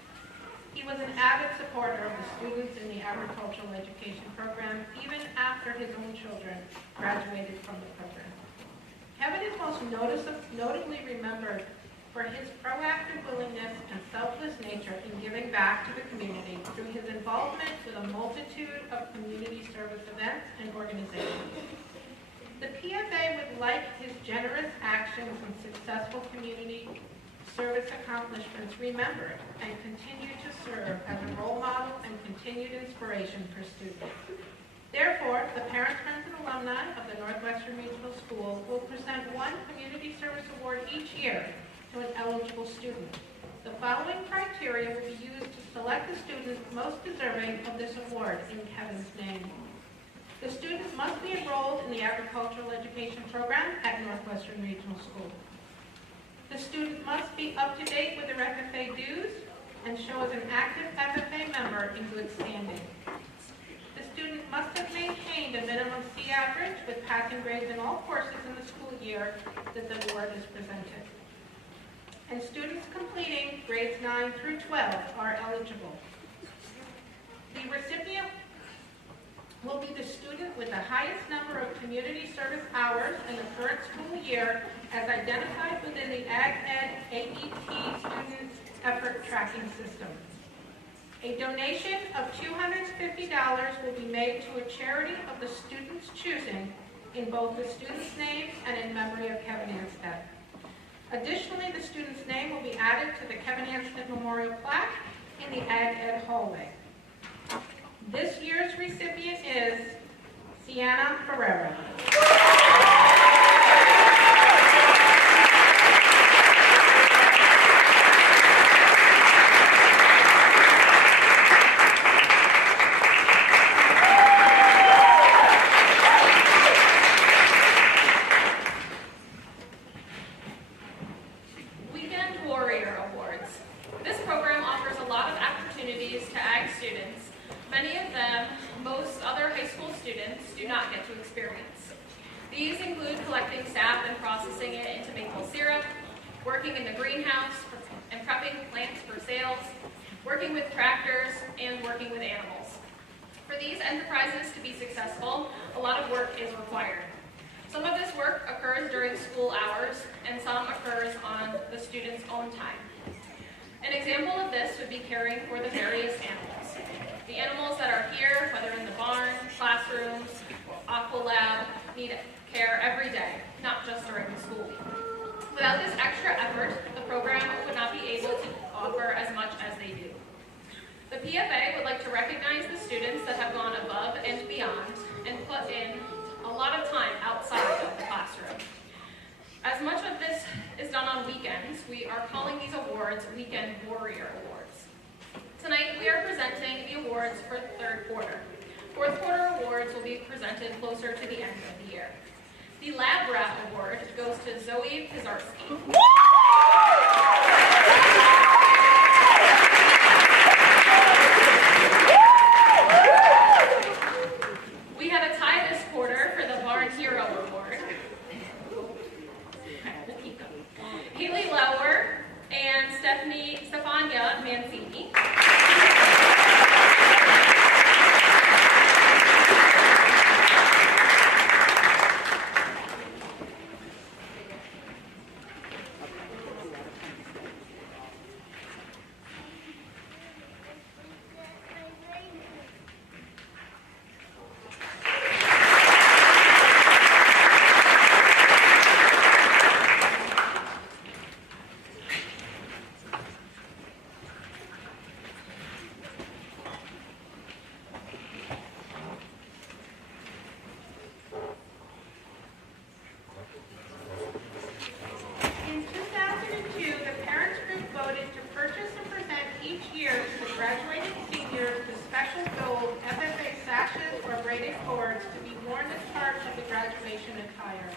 He was an avid supporter of the students in the agricultural education program, even after his own children graduated from the program. Kevin is most notably remembered for his proactive willingness and selfless nature in giving back to the community through his involvement with a multitude of community service events and organizations. The PFA would like his generous actions and successful community service accomplishments remembered and continue to serve as a role model and continued inspiration for students. Therefore, the parents, friends, and alumni of the Northwestern Regional School will present one Community Service Award each year to an eligible student. The following criteria will be used to select the student most deserving of this award in Kevin's name. The student must be enrolled in the agricultural education program at Northwestern Regional School. The student must be up to date with their FFA dues and show as an active FFA member in good standing. The student must have maintained a minimum C average with passing grades in all courses in the school year that the award is presented. And students completing grades 9 through 12 are eligible. The recipient will be the student with the highest number of community service hours in the current school year as identified within the Ag Ed AET Student Effort Tracking System. A donation of $250 will be made to a charity of the student's choosing in both the student's name and in memory of Kevin Anstett. Additionally, the student's name will be added to the Kevin Anstett Memorial Plaque in the Ag Ed hallway. This year's recipient is Sienna Ferreira. Weekend Warrior Awards. This program offers a lot of opportunities to ag students. Many of them, most other high school students, do not get to experience. These include collecting sap and processing it into maple syrup, working in the greenhouse and prepping plants for sales, working with tractors, and working with animals. For these enterprises to be successful, a lot of work is required. Some of this work occurs during school hours, and some occurs on the student's own time. An example of this would be caring for the various animals. The animals that are here, whether in the barn, classrooms, aqua lab, need care every day, not just during the school week. Without this extra effort, the program would not be able to offer as much as they do. The PFA would like to recognize the students that have gone above and beyond and put in a lot of time outside of the classroom. As much of this is done on weekends, we are calling these awards Weekend Warrior Awards. Tonight, we are presenting the awards for the third quarter. Fourth quarter awards will be presented closer to the end of the year. The Lab Rat Award goes to Zoe Pizarski. We had a tie this quarter for the Barn Hero Award. We'll keep them. Haley Lauer and Stefania Mancini. In 2002, the parents group voted to purchase and present each year to the graduating seniors the special gold FFA sashes or braided cords to be worn as part of the graduation attire.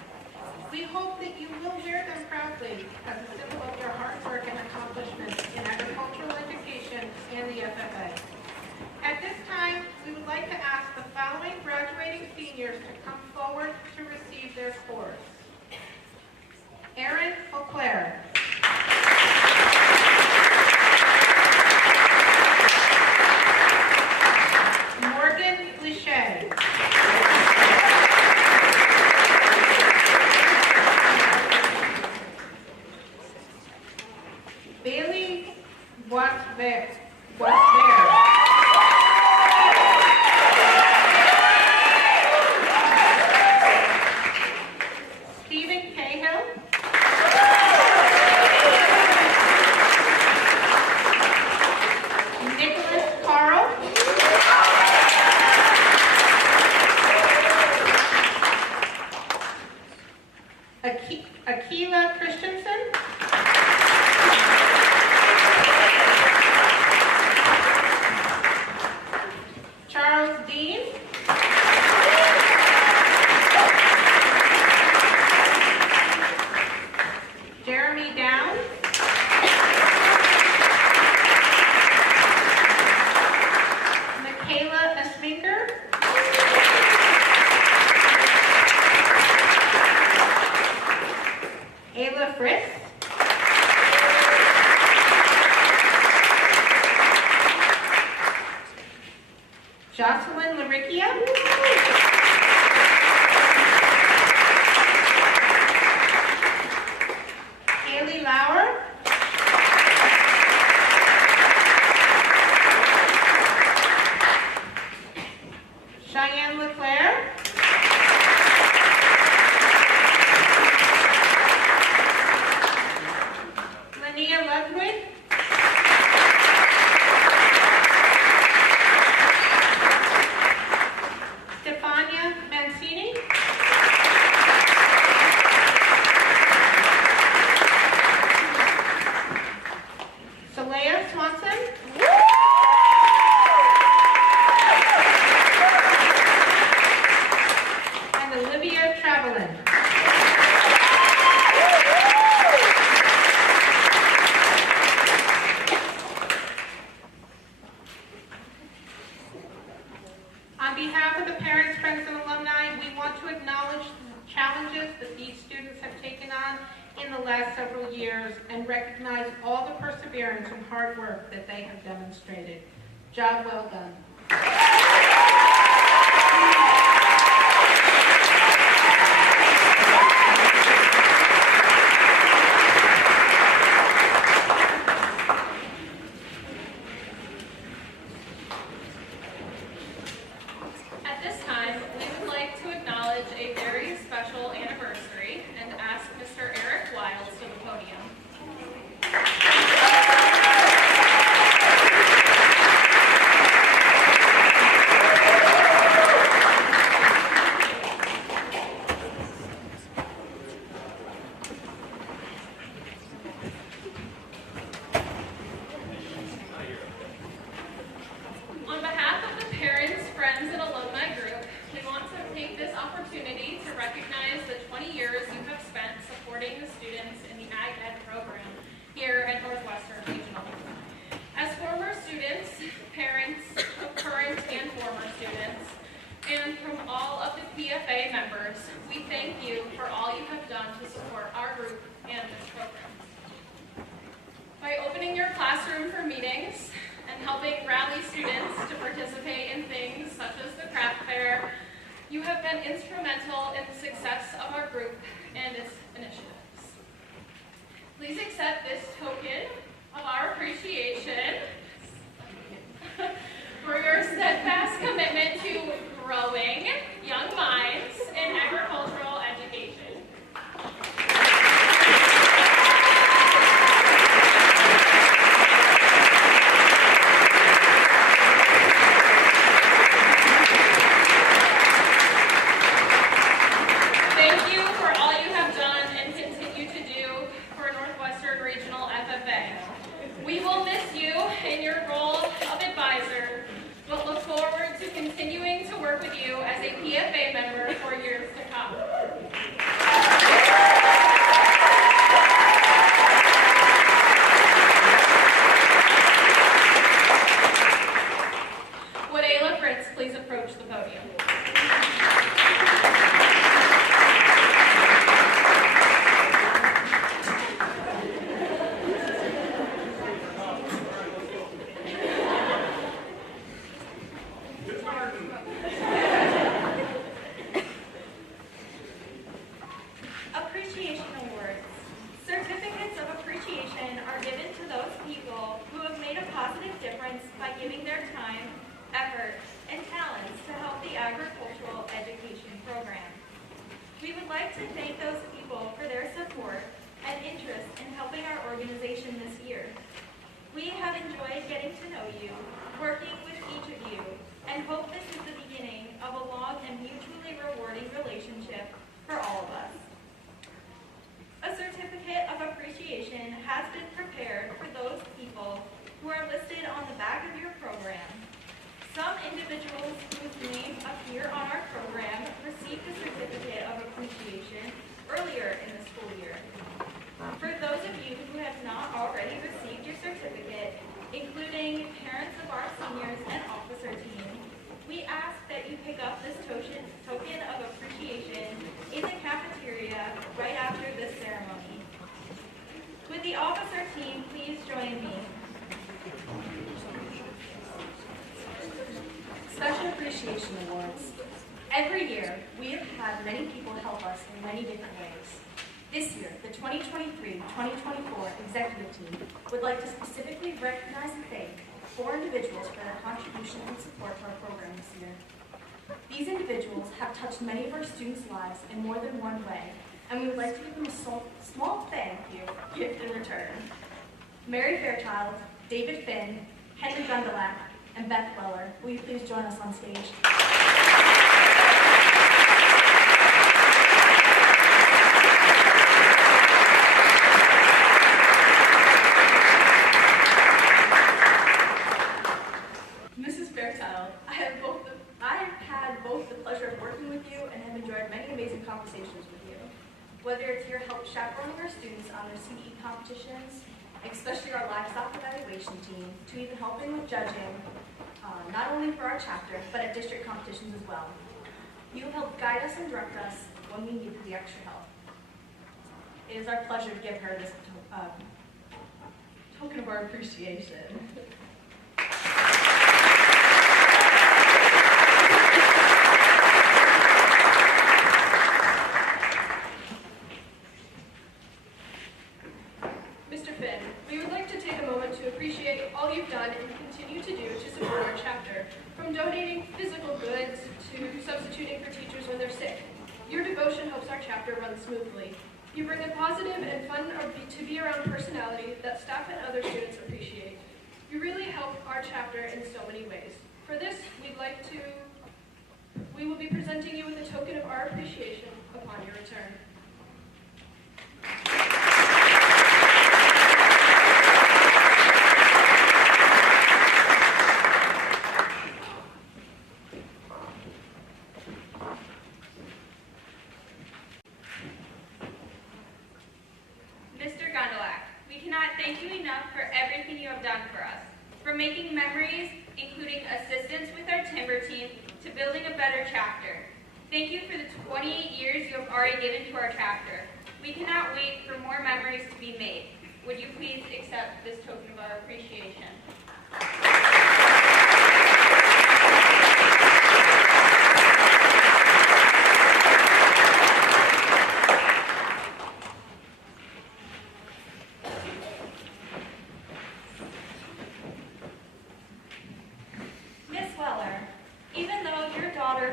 We hope that you will wear them proudly as a symbol of your hard work and accomplishments in agricultural education and the FFA. At this time, we would like to ask the following graduating seniors to come forward to receive their cords. Erin Auclair. Morgan Lichet. Bailey Wasbear. Stephen Cahill. Nicholas Carl. Akiva Christensen. Charles Dean. Jeremy Downs. Michaela Esminker. Ayla Fritz. Jocelyn Laricchia. Haley Lauer. several years and recognize all the perseverance and hard work that they have demonstrated. Job well done. At this time, we would like to acknowledge a very special anniversary and ask Mr. Eric Wiles to the podium. On behalf of the parents, friends, and alumni group, we want to take this opportunity to recognize the 20 years you have spent supporting the students in the Ag Ed program here at Northwestern Regional. As former students, parents of current and former students, and from all of the FFA members, we thank you for all you have done to support our group and this program. By opening your classroom for meetings and helping rally students to participate in things such as the craft fair, you have been instrumental in the success of our group and its initiatives. Please accept this token of our appreciation for your steadfast commitment to growing young minds in agricultural education. Thank you for all you have done and continue to do for Northwestern Regional FFA. We will miss you in your role of advisor, but look forward to continuing to work with you as a PFA member for years to come. Would Ayla Fritz please approach the podium? Appreciation Awards. Certificates of appreciation are given to those people who have made a positive difference by giving their time, effort, and talents to help the agricultural education program. We would like to thank those people for their support and interest in helping our organization this year. We have enjoyed getting to know you, working with each of you, and hope this is the beginning of a long and mutually rewarding relationship for all of us. A certificate of appreciation has been prepared for those people who are listed on the back of your program. Some individuals whose names appear on our program received a certificate of appreciation earlier in the school year. For those of you who have not already received your certificate, including parents of our seniors and officer team, we ask that you pick up this token of appreciation in the cafeteria right after this ceremony. Would the officer team please join me? Special Appreciation Awards. Every year, we have had many people help us in many different ways. This year, the 2023-2024 executive team would like to specifically recognize and thank 4 individuals for their contribution and support to our program this year. These individuals have touched many of our students' lives in more than one way, and we would like to give them a small thank you gift in return. Mary Fairchild, David Finn, Henry Gundelach, and Beth Weller, will you please join us on stage? Mrs. Fairchild, I have had both the pleasure of working with you and have enjoyed many amazing conversations with you. Whether it's your help chaperoning our students on their CE competitions, especially our livestock evaluation team, to even helping with judging, not only for our chapter, but at district competitions as well. You have helped guide us and direct us when we needed the extra help. it is our pleasure to give her this token of our appreciation. Mr. Finn, we would like to take a moment to appreciate all you've done and continue to do to support our chapter, from donating physical goods to substituting for teachers when they're sick. Your devotion helps our chapter run smoothly. You bring a positive and fun to be around personality that staff and other students appreciate. You really help our chapter in so many ways. For this, we will be presenting you with a token of our appreciation upon your return. Mr. Gondelak, we cannot thank you enough for everything you have done for us. From making memories, including assistance with our timber team, to building a better chapter. Thank you for the 28 years you have already given to our chapter. We cannot wait for more memories to be made. Would you please accept this token of our appreciation?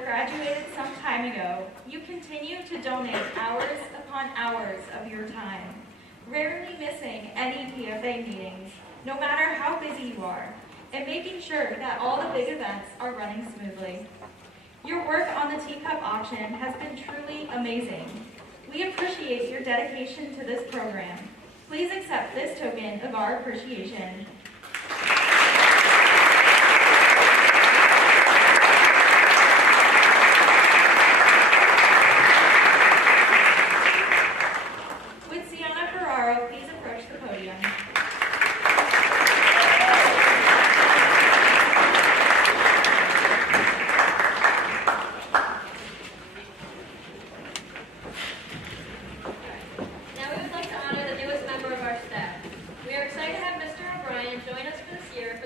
Graduated some time ago, you continue to donate hours upon hours of your time, rarely missing any PFA meetings, no matter how busy you are, and making sure that all the big events are running smoothly. Your work on the teacup auction has been truly amazing. We appreciate your dedication to this program. Please accept this token of our appreciation. Please approach the podium. Now we would like to honor the newest member of our staff. We are excited to have Mr. O'Brien join us for this year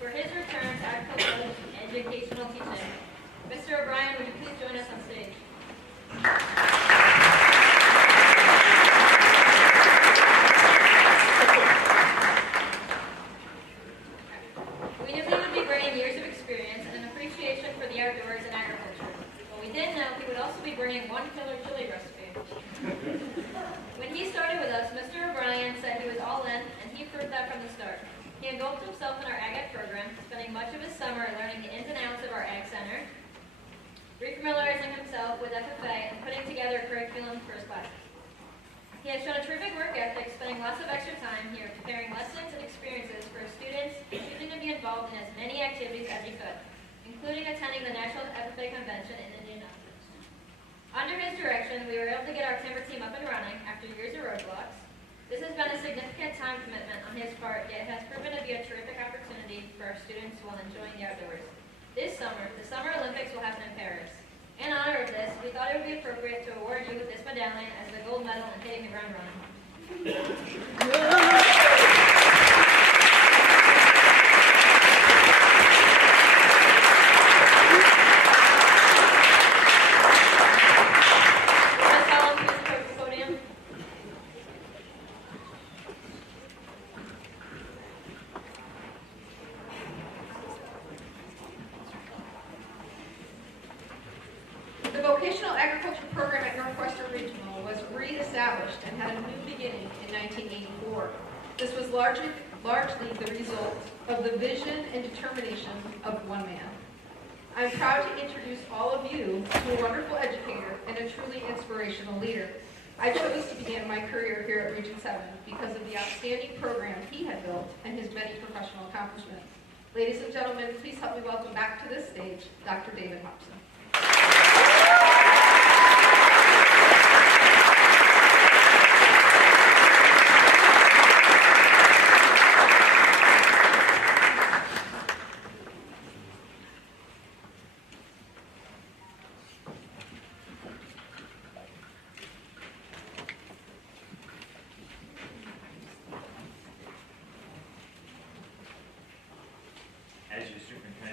for his return to agricultural and educational teaching. Mr. O'Brien, would you please join us on stage? Bringing one killer chili recipe. When he started with us, Mr. O'Brien said he was all in, and he proved that from the start. He engulfed himself in our Ag Ed program, spending much of his summer learning the ins and outs of our Ag Center, refamiliarizing himself with FFA, and putting together a curriculum for his classes. He has shown a terrific work ethic, spending lots of extra time here preparing lessons and experiences for his students, and choosing to be involved in as many activities as he could, including attending the National FFA Convention in Indianapolis. Under his direction, we were able to get our timber team up and running after years of roadblocks. This has been a significant time commitment on his part, yet it has proven to be a terrific opportunity for our students while enjoying the outdoors. This summer, the Summer Olympics will happen in Paris. In honor of this, we thought it would be appropriate to award you with this medallion as the gold medal in hitting the ground running. The vocational agriculture program at Northwestern Regional was reestablished and had a new beginning in 1984. This was largely the result of the vision and determination of one man. I'm proud to introduce all of you to a wonderful educator and a truly inspirational leader. I chose to begin my career here at Region 7 because of the outstanding program he had built and his many professional accomplishments. Ladies and gentlemen, please help me welcome back to this stage, Dr. David Hobson.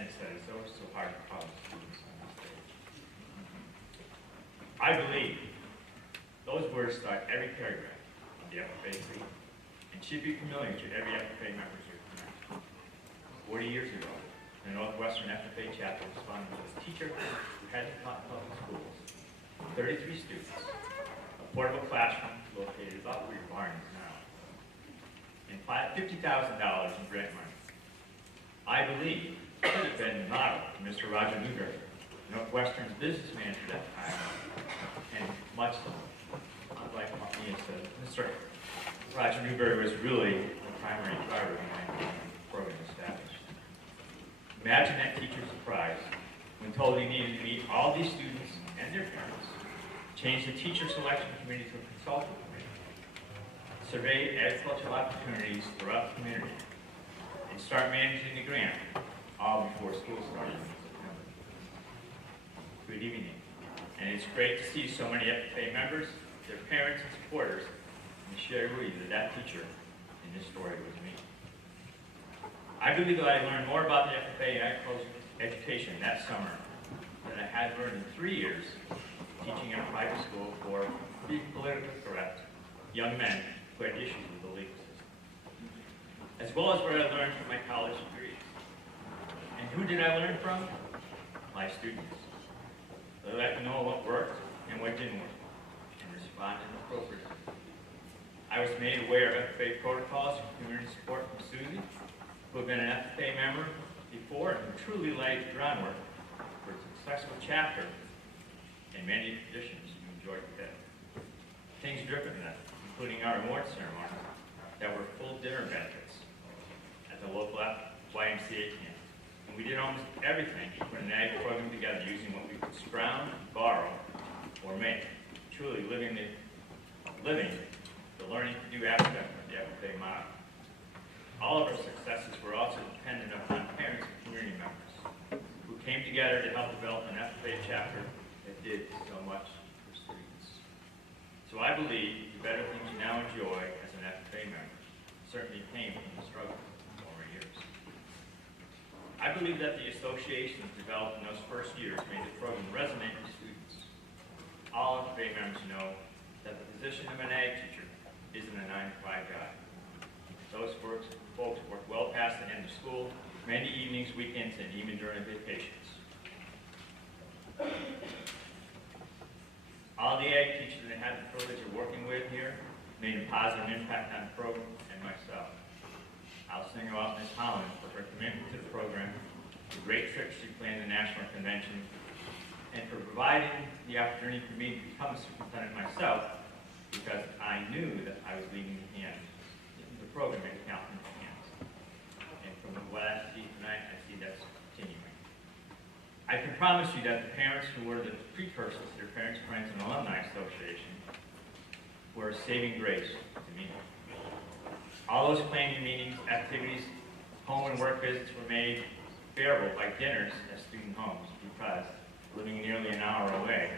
Ed said, it's always so hard to follow students on this stage. I believe those words start every paragraph of the FFA creed and should be familiar to every FFA member here tonight. 40 years ago, the Northwestern FFA chapter was founded with a teacher who hadn't taught public schools, 33 students, a portable classroom located about where your barn is now, and $50,000 in grant money. I believe it could have been the model for Mr. Roger Newberry, Northwestern's business manager at that time, and much like me said, Mr. Roger Newberry was really the primary driver behind the program established. Imagine that teacher's surprise when told he needed to meet all these students and their parents, change the teacher selection committee to a consultant committee, survey agricultural opportunities throughout the community, and start managing the grant, all before school started in September. Good evening, and it's great to see so many FFA members, their parents and supporters, and share with you that that teacher in this story was me. I believe that I learned more about the FFA and agricultural education that summer than I had learned in 3 years teaching in a private school for, being politically correct, young men who had issues with the legal system, as well as what I learned from my college degrees. And who did I learn from? My students. They let me know what worked and what didn't work, and responded appropriately. I was made aware of FFA protocols and community support from Susie, who had been an FFA member before and who truly laid the groundwork for a successful chapter and many traditions you enjoyed today. Things driven that, including our award ceremony, that were full dinner benefits at the local YMCA camp. And we did almost everything to put an ag program together using what we could scrounge, borrow, or make, truly living the learning to do aspect of the FFA model. All of our successes were also dependent upon parents and community members who came together to help develop an FFA chapter that did so much for students. So I believe the better things you now enjoy as an FFA member certainly came from the struggle over years. I believe that the associations developed in those first years made the program resonate with students. All FFA members know that the position of an ag teacher isn't a 9-to-5 job. Those folks work well past the end of school, many evenings, weekends, and even during vacations. All the ag teachers that I had the privilege of working with here made a positive impact on the program and myself. I'll single out Ms. Holland for her commitment to the program, the great trips she planned in the national convention, and for providing the opportunity for me to become a superintendent myself, because I knew that I was leaving the program in Calhoun's hands. And from what I see tonight, I see that's continuing. I can promise you that the parents who were the precursors to their Parents, Friends, and Alumni Association were a saving grace to me. All those planning meetings, activities, home and work visits were made bearable by dinners at student homes, because living nearly an hour away,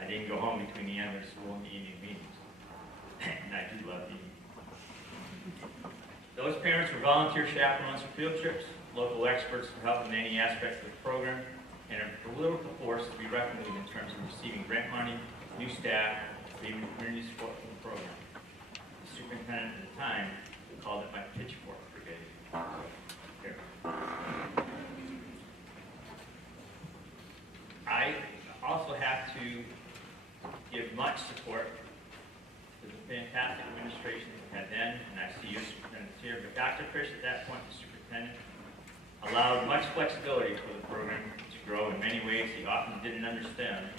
I didn't go home between the end of school and the evening meetings. And I do love eating. Those parents were volunteer chaperones for field trips, local experts to help in any aspect of the program, and a political force to be reckoned with in terms of receiving grant money, new staff, even community support from the program. The superintendent at the time called it my pitchfork brigade. Here. I also have to give much support to the fantastic administration we had then, and I see your superintendent here, but Dr. Fish at that point, the superintendent, allowed much flexibility for the program to grow in many ways he often didn't understand,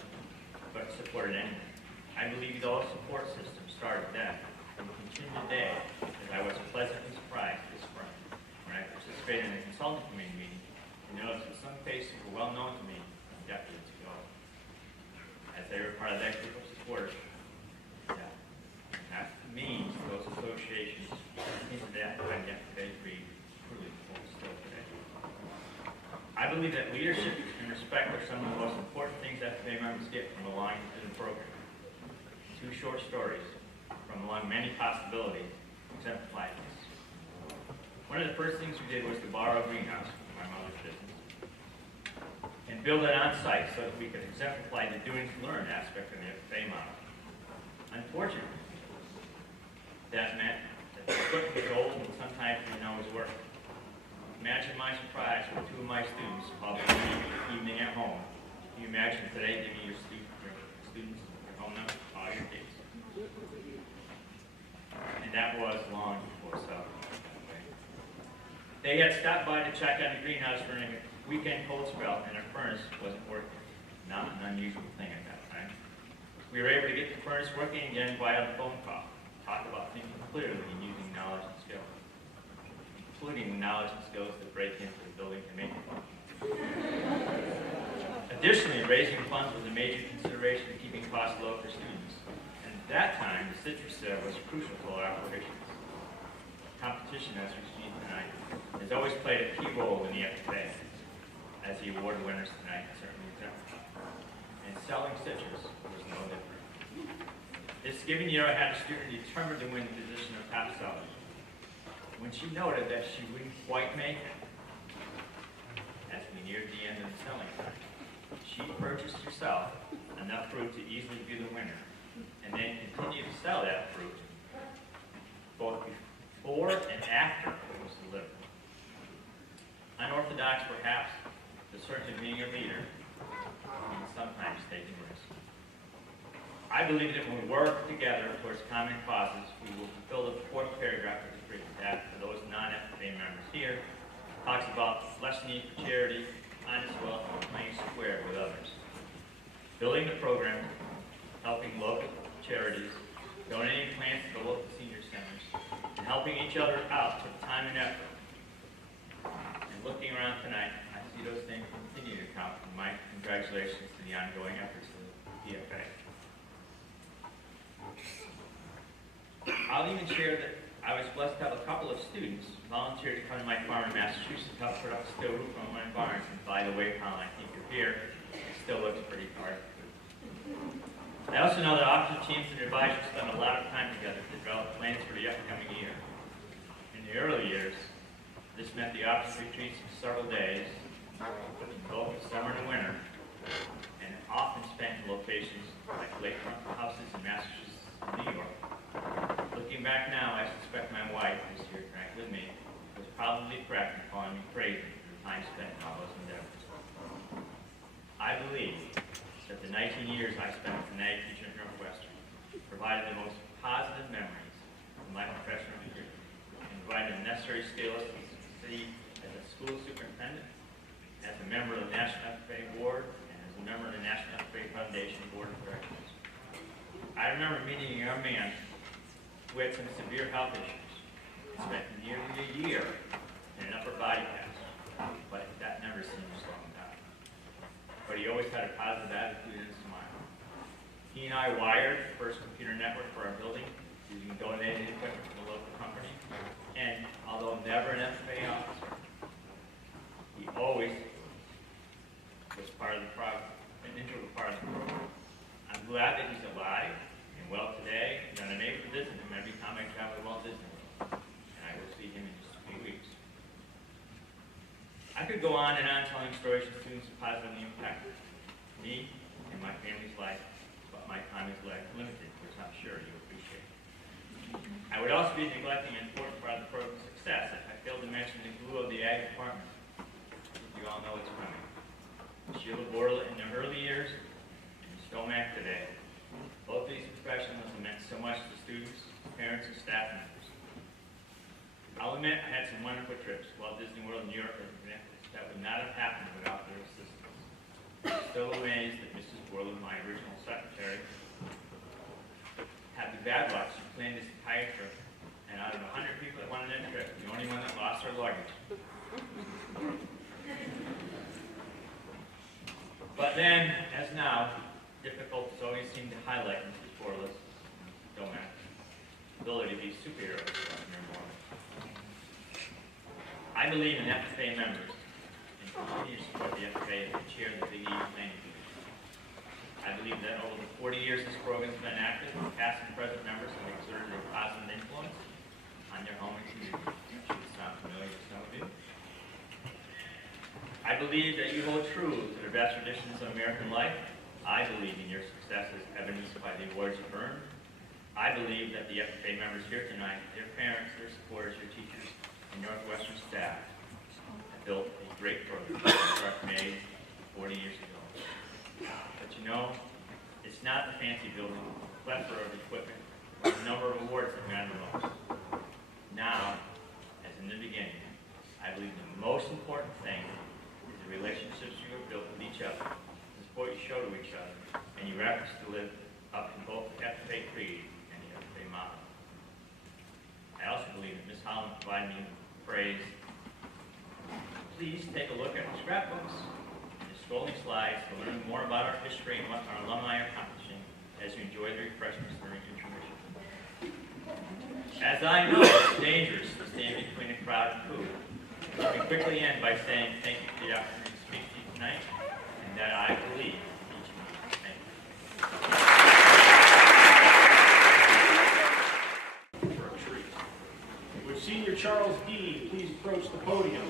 but supported anyway. I believe those support systems started then and continue today, as I was pleasantly surprised this spring when I participated in a consulting committee meeting and noticed that some faces were well known to me decades ago, as they were part of that group of supporters. That means those associations into that and yet today be truly hold still today. I believe that leadership and respect are some of the most important things FFA members get from belonging to the program. 2 short stories from among many possibilities exemplify this. One of the first things we did was to borrow a greenhouse from my mother's business. and build it on site so that we could exemplify the doing to learn aspect of the FFA model. Unfortunately, that meant that the equipment was old and sometimes didn't always work. Imagine my surprise when two of my students called me one evening at home. Can you imagine today giving your students your home number, all your kids? And that was long before cell phones. They had stopped by to check on the greenhouse during a weekend cold spell, and their furnace wasn't working. Not an unusual thing at that time. We were able to get the furnace working again via the phone call. Talk about thinking clearly and using knowledge and skill, including the knowledge and skills that break into the building to make it function. Additionally, raising funds was a major consideration in keeping costs low for students. And at that time, the citrus sale was crucial to our operations. Competition, as we've seen tonight, has always played a key role in the FFA, as the award winners tonight certainly exemplify. And selling citrus was no different. This given year, I had a student determined to win the position of top seller. When she noted that she wouldn't quite make it, as we neared the end of the selling time, she purchased herself enough fruit to easily be the winner, and then continued to sell that fruit both before and after it was delivered. Unorthodox, perhaps, but certainly being a leader means sometimes taking risks. I believe that when we work together towards common causes, we will fulfill the fourth paragraph of the creed that, for those non-FFA members here, talks about less need for charity, honest wealth, and playing square with others. Building the program, helping local charities, donating plants to the local senior centers, and helping each other out took time and effort. And looking around tonight, I see those things continue to count, and my congratulations to the ongoing efforts of the FFA. I'll even share that I was blessed to have a couple of students volunteer to come to my farm in Massachusetts to help put up a steel roof on my barns. And by the way, Colin, I think you're here. It still looks pretty hard. I also know that officer teams and advisors spend a lot of time together to develop plans for the upcoming year. In the early years, this meant the officer retreats for several days, both the summer and winter, and often spent in locations like lakefront houses in Massachusetts and New York. Looking back now, I suspect my wife, who's here tonight with me, was probably correct in calling me crazy for the time spent in all those endeavors. I believe that the 19 years I spent as an ag teacher at Northwestern provided the most positive memories of my professional career and provided the necessary skills to succeed as a school superintendent, as a member of the National FFA Board, and as a member of the National FFA Foundation Board of Directors. I remember meeting a young man who had some severe health issues, spent nearly a year in an upper body cast, but that never seemed to slow him down. But he always had a positive attitude and a smile. He and I wired the first computer network for our building using donated equipment from a local company, and although never an FFA officer, he always was part of the program, an integral part of the program. I'm glad that he's alive and well today, and I'm able to visit him every time I travel to Walt Disney World, and I will see him in just a few weeks. I could go on and on telling stories of students who positively impacted me and my family's life, but my time is limited, which I'm sure you appreciate. I would also be neglecting an important part of the program's success if I failed to mention the glue of the ag department. You all know it's coming. Sheila Borla in the early years, and Stomac today. Both these professionals have meant so much to students, parents, and staff members. I'll admit I had some wonderful trips to Walt Disney World in New York, for example, that would not have happened without their assistance. I'm still amazed that Mrs. Borla, my original secretary, had the bad luck. She planned this entire trip, and out of 100 people that went on that trip, the only one that lost her luggage. But then, as now, difficulties always seem to highlight Mrs. Borla's ability to be superheroes in their moment. I believe in FFA members and continue to support the FFA as the chair of the Big E Planning Commission. I believe that over the 40 years this program has been active, past and present members have exerted a positive influence on their home and community. That should sound familiar to some of you. I believe that you hold true to the best traditions of American life. I believe in your success as evidenced by the awards you've earned. I believe that the FFA members here tonight, their parents, their supporters, your teachers, and Northwestern staff have built a great program that made 40 years ago. But you know, it's not the fancy building, the plethora of equipment, or the number of awards that matter most. Now, as in the beginning, I believe the most important thing is the relationships you have built with each other, the support you show to each other, and your efforts to live up to both the FFA creed and the FFA motto. I also believe that Ms. Holland provided me with praise. Please take a look at the scrapbooks and the scrolling slides to learn more about our history and what our alumni are accomplishing as you enjoy the refreshments during intermission. As I know, it's dangerous to stand between a crowd and food. Let me quickly end by saying thank you for the opportunity to speak to you tonight, and that I believe each of you. Thank you. For a treat. Would Senior Charles Dean please approach the podium?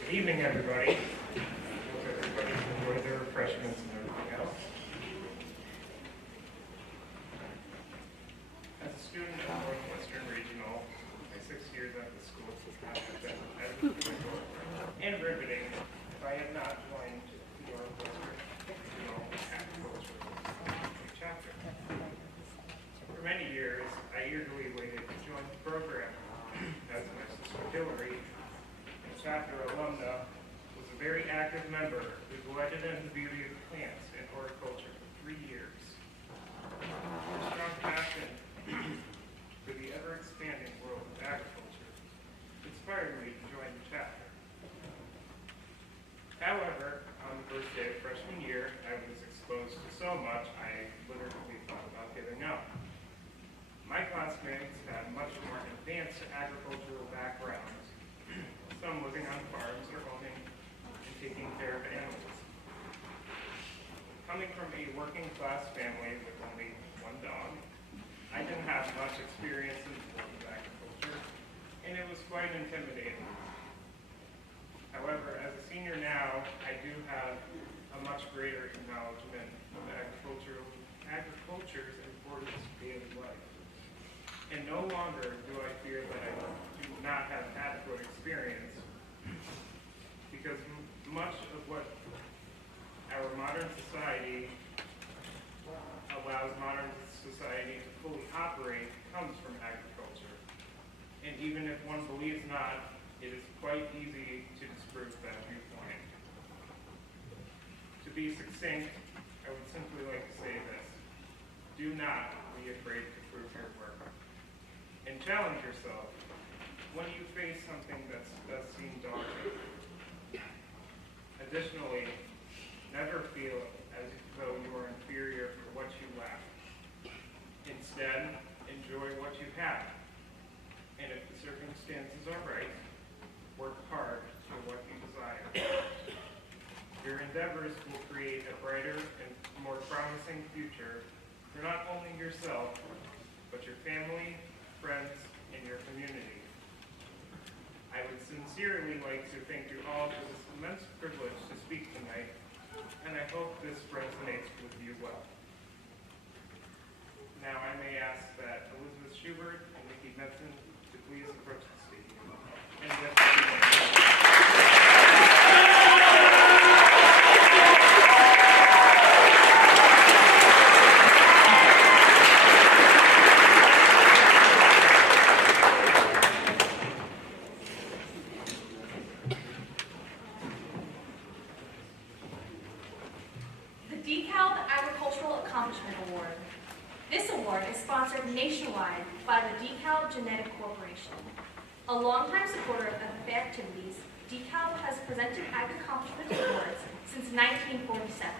Good evening, everybody. Hope everybody enjoyed their refreshments and everything else. As a student at Northwestern Regional, my 6 years at the school have been educational and riveting if I had not joined the Northwestern Regional Agricultural chapter. For many years, I eagerly waited to join the program as my sister Hillary, chapter alumna, was a very active member who delighted in the beauty of plants and horticulture for 3 years. Her strong passion for the ever-expanding world of agriculture inspired me to join the chapter. However, on the first day of freshman year, I was exposed to so much I literally thought about giving up. My classmates had much more advanced agricultural backgrounds, some living on farms or owning and taking care of animals. Coming from a working class family with only one dog, I didn't have much experience in the world of agriculture, and it was quite intimidating. However, as a senior now, I do have a much greater acknowledgement of agriculture's importance to daily life. And no longer do I fear that I do not have adequate experience, because much of what our modern society allows modern society to fully operate comes from agriculture. And even if one believes not, it is quite easy to disprove that viewpoint. To be succinct, I would simply like to say this: do not be afraid to prove your work. And challenge yourself when you face something that does seem daunting. Additionally, never feel as though you are inferior for what you lack. Instead, enjoy what you have. And if the circumstances are right, work hard for what you desire. Your endeavors will create a brighter and more promising future for not only yourself, but your family, friends, and your community. I would sincerely like to thank you all for this immense privilege to speak tonight, and I hope this resonates with you well. Now I may ask that Elizabeth Schubert and Nikki Metzen to please approach the stage. And nationwide by the DeKalb Genetic Corporation. A longtime supporter of FFA activities, DeKalb has presented Ag Accomplishment Awards since 1947.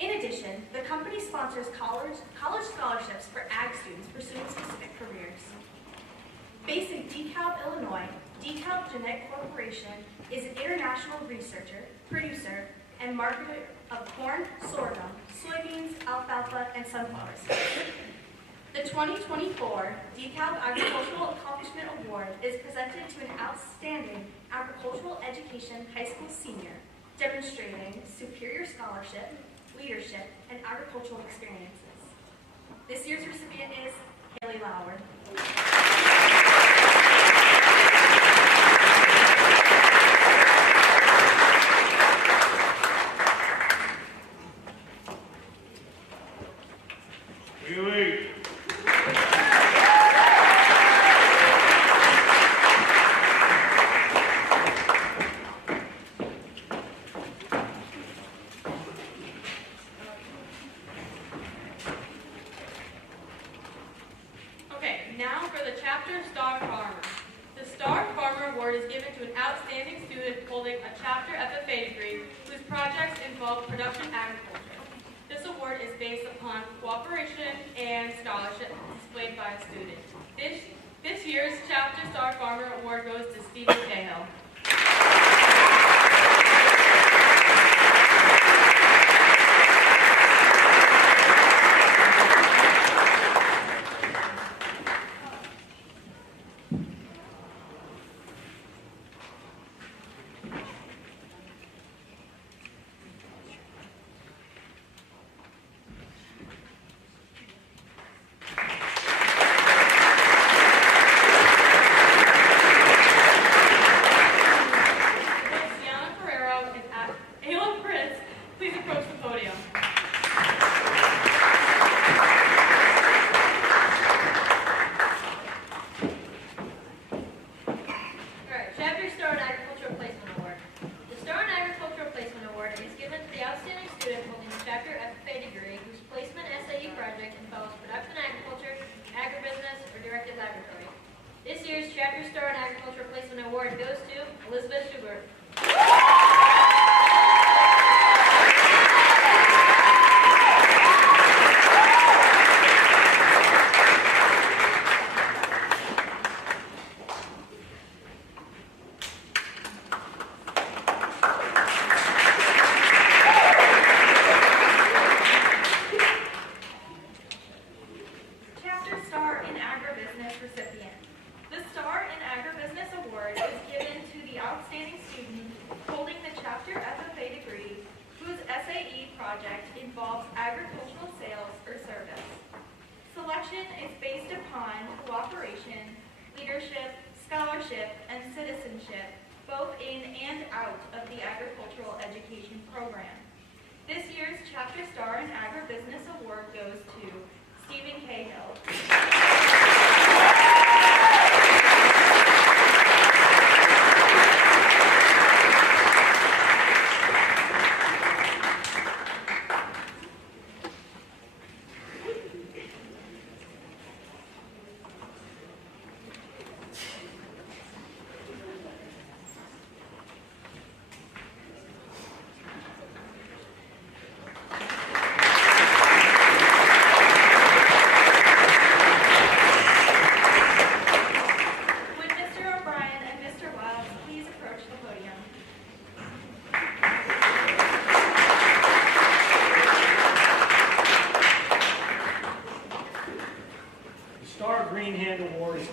In addition, the company sponsors college scholarships for Ag students pursuing specific careers. Based in DeKalb, Illinois, DeKalb Genetic Corporation is an international researcher, producer, and marketer of corn, sorghum, soybeans, alfalfa, and sunflower seeds. The 2024 DeKalb Agricultural Accomplishment Award is presented to an outstanding agricultural education high school senior demonstrating superior scholarship, leadership, and agricultural experiences. This year's recipient is Haley Lauer. Now for the Chapter Star Farmer. The Star Farmer Award is given to an outstanding student holding a Chapter FFA degree whose projects involve production agriculture. This award is based upon cooperation and scholarship displayed by a student. This year's Chapter Star Farmer Award goes to Stephen Cahill. This year's Chapter Star in Agriculture Placement Award goes to Elizabeth Schubert. Chapter Star in Agribusiness recipient. The Star in Agribusiness Award is given to the outstanding student holding the Chapter FFA degree whose SAE project involves agricultural sales or service. Selection is based upon cooperation, leadership, scholarship, and citizenship, both in and out of the agricultural education program. This year's Chapter Star in Agribusiness Award goes to Stephen Cahill.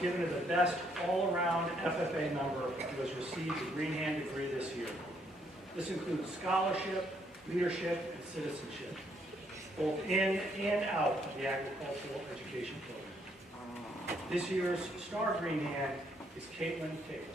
Given to the best all-around FFA member who has received the Green Hand degree this year. This includes scholarship, leadership, and citizenship, both in and out of the agricultural education program. This year's Star Green Hand is Caitlin Taylor.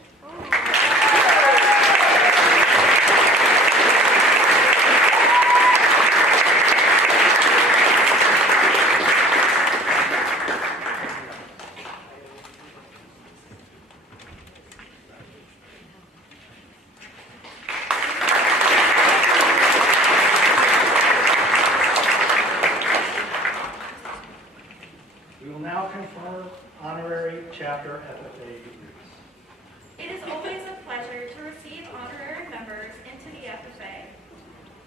Chapter FFA degrees. It is always a pleasure to receive honorary members into the FFA.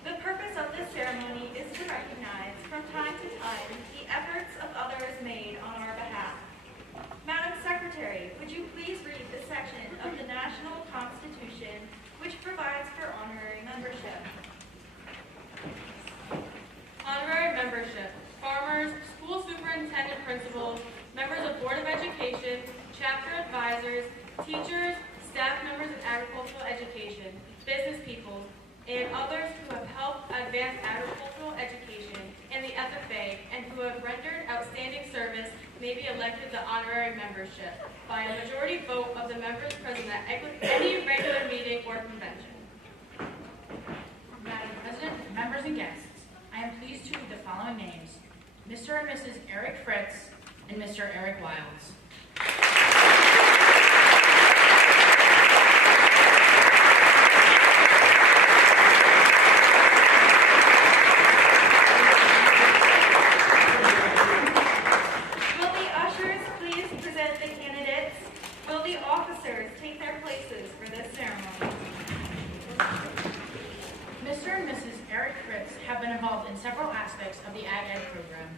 The purpose of this ceremony is to recognize from time to time the efforts of others made on our behalf. Madam Secretary, Secretary, would you please read the section of the National Constitution which provides for honorary membership? Honorary membership. Farmers, school superintendent principals, members of Board of Education, chapter advisors, teachers, staff members of agricultural education, business people, and others who have helped advance agricultural education in the FFA and who have rendered outstanding service may be elected to honorary membership by a majority vote of the members present at any regular meeting or convention. Madam President, members and guests, I am pleased to read the following names: Mr. and Mrs. Eric Fritz and Mr. Eric Wilds. Will the ushers please present the candidates? Will the officers take their places for this ceremony? Mr. and Mrs. Eric Fritz have been involved in several aspects of the Ag Ed program.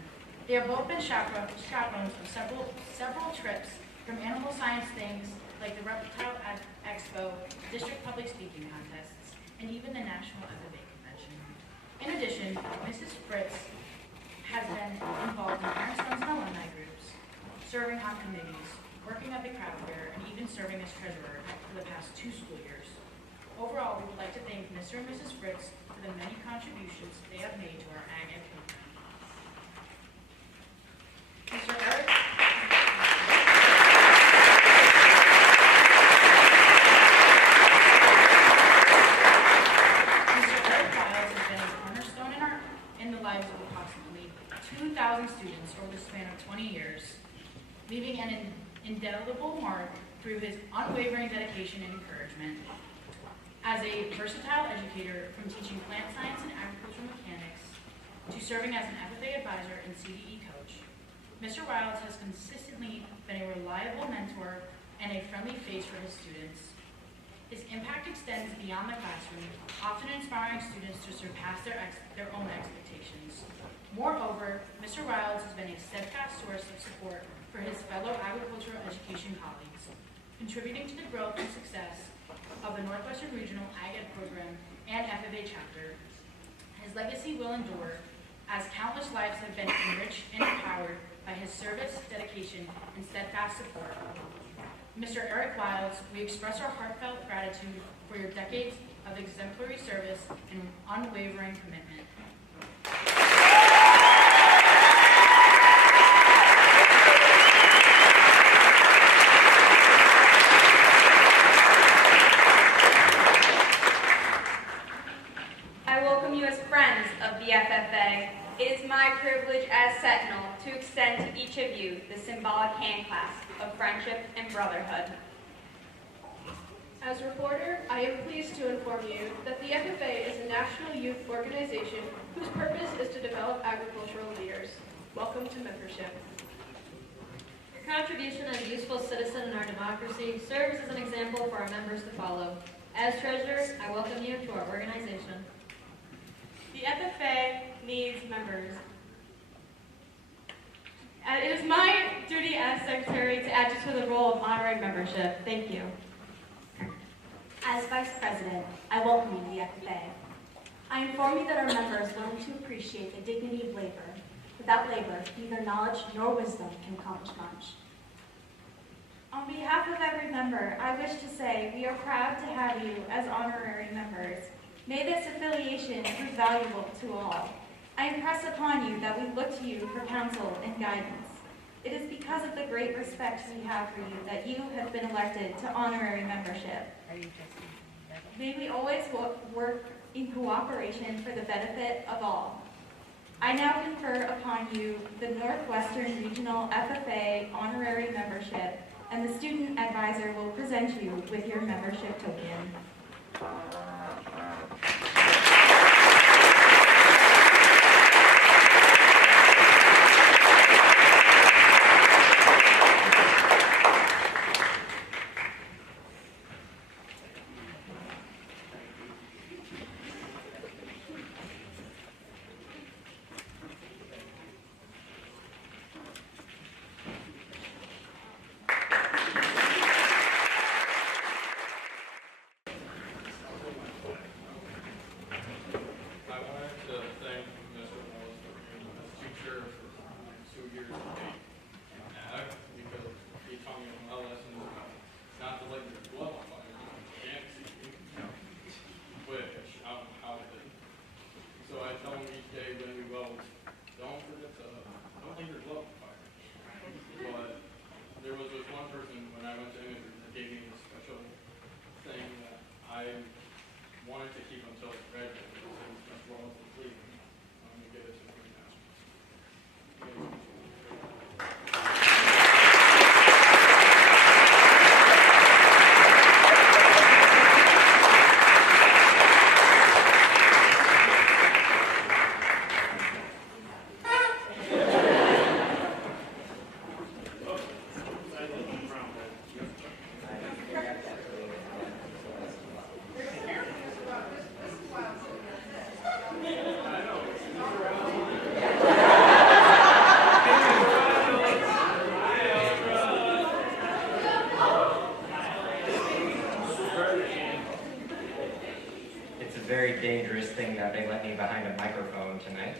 They have both been chaperones of several trips, from animal science things like the Reptile Expo, district public speaking contests, and even the National FFA Convention. In addition, Mrs. Fritz has been involved in parents, friends, and alumni groups, serving on committees, working at the craft fair, and even serving as treasurer for the past 2 school years. Overall, we would like to thank Mr. and Mrs. Fritz for the many contributions they have made to our Ag Ed program. Mr. Eric. Mr. Eric Wiles has been a cornerstone in the lives of approximately 2,000 students over the span of 20 years, leaving an indelible mark through his unwavering dedication and encouragement. As a versatile educator, from teaching plant science and agricultural mechanics to serving as an FFA advisor and CDE coach, Mr. Wilds has consistently been a reliable mentor and a friendly face for his students. His impact extends beyond the classroom, often inspiring students to surpass their own expectations. Moreover, Mr. Wilds has been a steadfast source of support for his fellow agricultural education colleagues, contributing to the growth and success of the Northwestern Regional Ag Ed program and FFA chapter. His legacy will endure as countless lives have been enriched and empowered by his service, dedication, and steadfast support. Mr. Eric Wilds, we express our heartfelt gratitude for your decades of exemplary service and unwavering commitment. I welcome you as friends of the FFA. It is my privilege as Sentinel to extend to each of you the symbolic handclasp of friendship and brotherhood. As reporter, I am pleased to inform you that the FFA is a national youth organization whose purpose is to develop agricultural leaders. Welcome to membership. Your contribution as a useful citizen in our democracy serves as an example for our members to follow. As treasurer, I welcome you to our organization. The FFA needs members. It is my duty as secretary to add you to the role of honorary membership. Thank you. As Vice President, I welcome you to the FFA. I inform you that our members learn to appreciate the dignity of labor. Without labor, neither knowledge nor wisdom can accomplish much. On behalf of every member, I wish to say we are proud to have you as honorary members. May this affiliation prove valuable to all. I impress upon you that we look to you for counsel and guidance. It is because of the great respect we have for you that you have been elected to honorary membership. May we always work in cooperation for the benefit of all. I now confer upon you the Northwestern Regional FFA honorary membership, and the student advisor will present you with your membership token. sheriff for 2 years to date in ag because he taught me a lot of lessons about not to light your glove on fire because you can't see, but how to do it. So I tell him each day when we weld, don't forget to, don't light your glove on fire. But there was this one person when I went to interview that gave me this special thing that I wanted to keep until I graduated. So that's why I was completed. I'm going to give it to him now. It's a very dangerous thing that they let me behind a microphone tonight.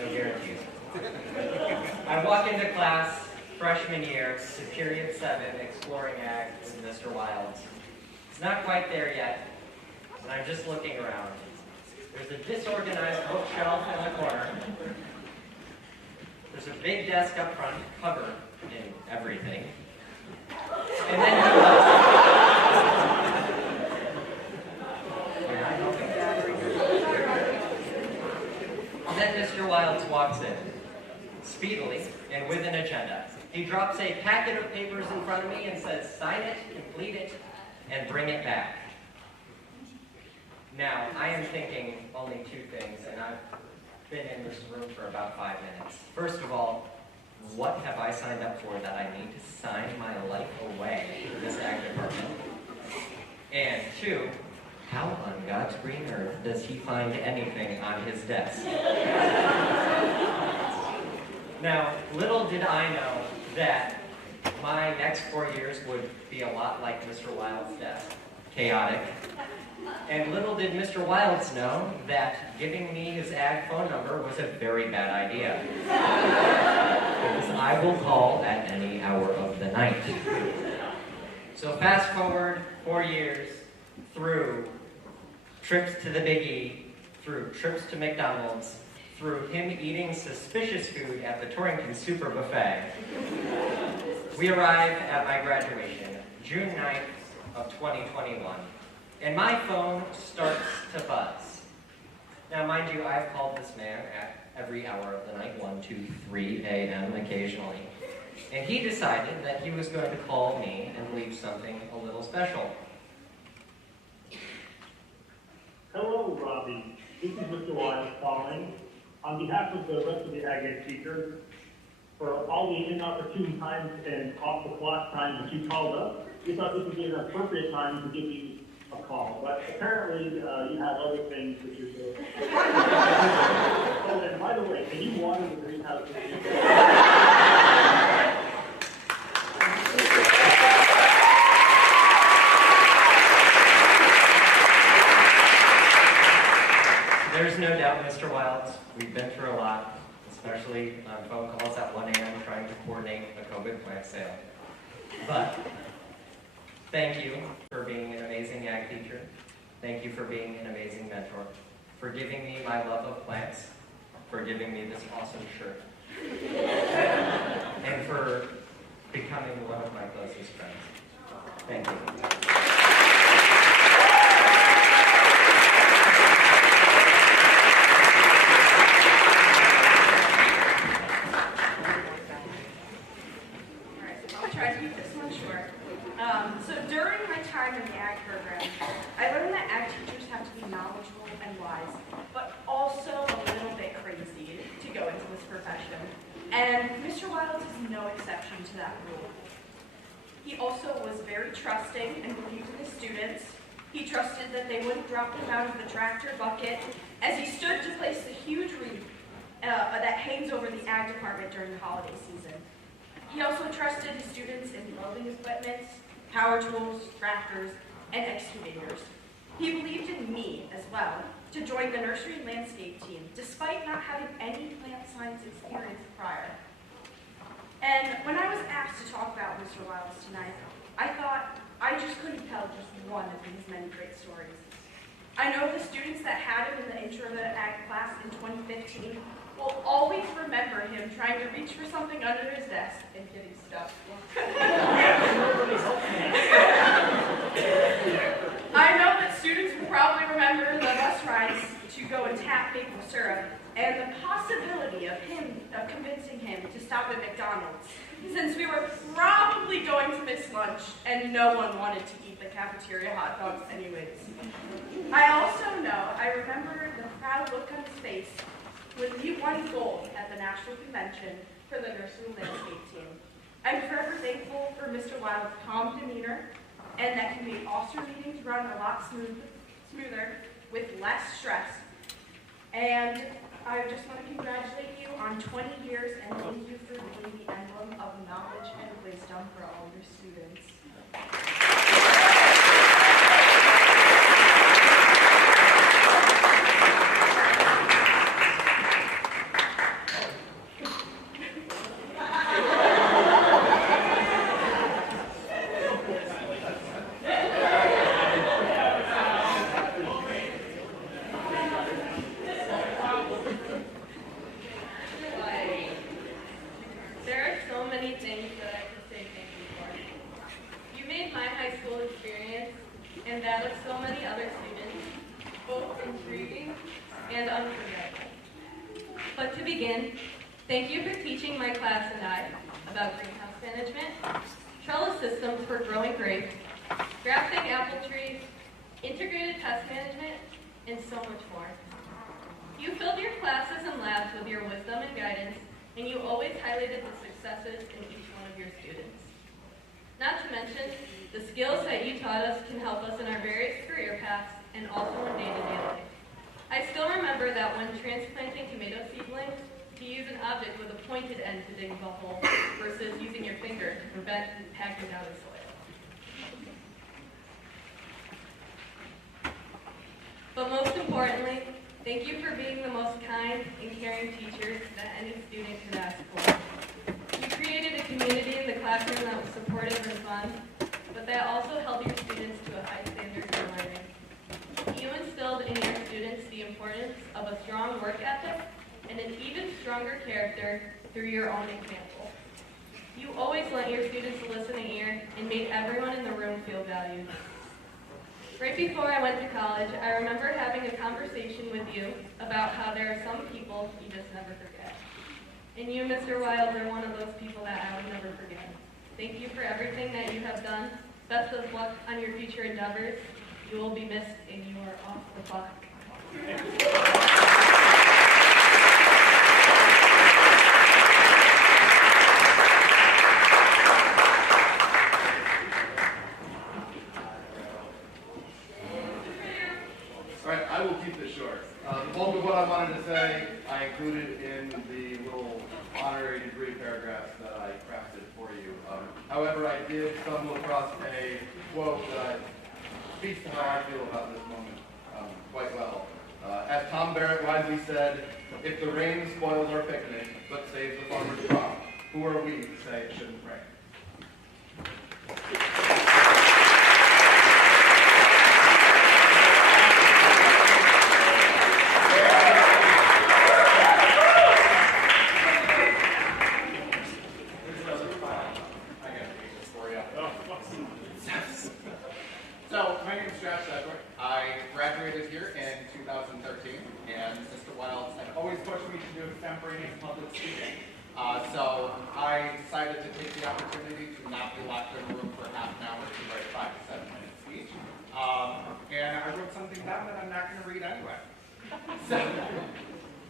No guarantees. I walk into class freshman year to period 7, exploring ag with Mr. Wilds. It's not quite there yet, and I'm just looking around. There's a disorganized bookshelf in the corner. There's a big desk up front covered in everything. And then Mr. Wilds walks in, speedily and with an agenda. He drops a packet of papers in front of me and says, sign it, complete it, and bring it back. Now, I am thinking only 2 things, and I've been in this room for about 5 minutes. First of all, what have I signed up for that I need to sign my life away to this ag department? And 2, how on God's green earth does he find anything on his desk? Now, little did I know that my next 4 years would be a lot like Mr. Wilds' desk, chaotic. And little did Mr. Wilds know that giving me his ag phone number was a very bad idea. Because I will call at any hour of the night. So fast forward 4 years through trips to the Big E, through trips to McDonald's, through him eating suspicious food at the Torrington Super Buffet. We arrive at my graduation, June 9th of 2021. And my phone starts to buzz. Now, mind you, I've called this man at every hour of the night, 1, 2, 3 a.m. occasionally. And he decided that he was going to call me and leave something a little special. Hello, Robbie. This is Mr. Wilds calling. On behalf of the rest of the Ag Ed teachers, for all the inopportune times and off-the-clock times that you called up, we thought this would be an appropriate time to give you a call. But apparently, you have other things that you're doing. Oh, and by the way, can you water the greenhouse? There's no doubt, Mr. Wilds, we've been through a lot, especially on phone calls at 1 a.m. trying to coordinate a COVID plant sale. But thank you for being an amazing ag teacher. Thank you for being an amazing mentor. For giving me my love of plants. For giving me this awesome shirt. And for becoming one of my closest friends. Thank you. So during my time in the ag program, I learned that ag teachers have to be knowledgeable and wise, but also a little bit crazy to go into this profession. And Mr. Wilds is no exception to that rule. He also was very trusting and believed in his students. He trusted that they wouldn't drop him out of the tractor bucket as he stood to place the huge wreath that hangs over the ag department during the holiday season. He also trusted his students in welding equipment, power tools, tractors, and excavators. He believed in me as well to join the nursery landscape team, despite not having any plant science experience prior. And when I was asked to talk about Mr. Wiles tonight, I thought I just couldn't tell just one of his many great stories. I know the students that had him in the intro to the ag class in 2015 will always remember him trying to reach for something under his desk and getting stuck. I know that students will probably remember the bus rides to go and tap maple syrup and the possibility of convincing him to stop at McDonald's, since we were probably going to miss lunch and no one wanted to eat the cafeteria hot dogs anyways. I remember the proud look on his face when he won gold at the National Convention for the nursery landscape team. I'm forever thankful for Mr. Wild's calm demeanor and that he made officer meetings run a lot smoother with less stress. And I just want to congratulate you on 20 years and thank you for being the emblem of knowledge and wisdom for all your students. But to begin, thank you for teaching my class and I about greenhouse management, trellis systems for growing grapes, grafting apple trees, integrated pest management, and so much more. You filled your classes and labs with your wisdom and guidance, and you always highlighted the successes in each one of your students. Not to mention, the skills that you taught us can help us in our various career paths and also in day-to-day life. I still remember that when transplanting tomato seedlings, to use an object with a pointed end to dig the hole versus using your finger to prevent packing down the soil. But most importantly, thank you for being the most kind and caring teachers that any student could ask for. You created a community in the classroom that was supportive and fun, but that also held your students to a high standard for learning. You instilled in your students the importance of a strong work ethic and an even stronger character through your own example. You always lent your students a listening ear and made everyone in the room feel valued. Right before I went to college, I remember having a conversation with you about how there are some people you just never forget. And you, Mr. Wild, are one of those people that I would never forget. Thank you for everything that you have done. Best of luck on your future endeavors. You will be missed, and you are off the clock. All right, I will keep this short. The bulk of what I wanted to say, I included in the little honorary degree paragraphs that I crafted for you. However, I did stumble across a quote that speaks to how I feel about this moment quite well. As Tom Barrett wisely said, if the rain spoils our picnic but saves the farmer's crop, who are we to say it shouldn't rain? So, my name is Josh Sedgwick. I graduated here in 2013, and Mr. Wiles had always pushed me to do extemporaneous public speaking. So I decided to take the opportunity to not be locked in a room for half an hour to write a 5 to 7 minute speech. And I wrote something down that I'm not going to read anyway. So,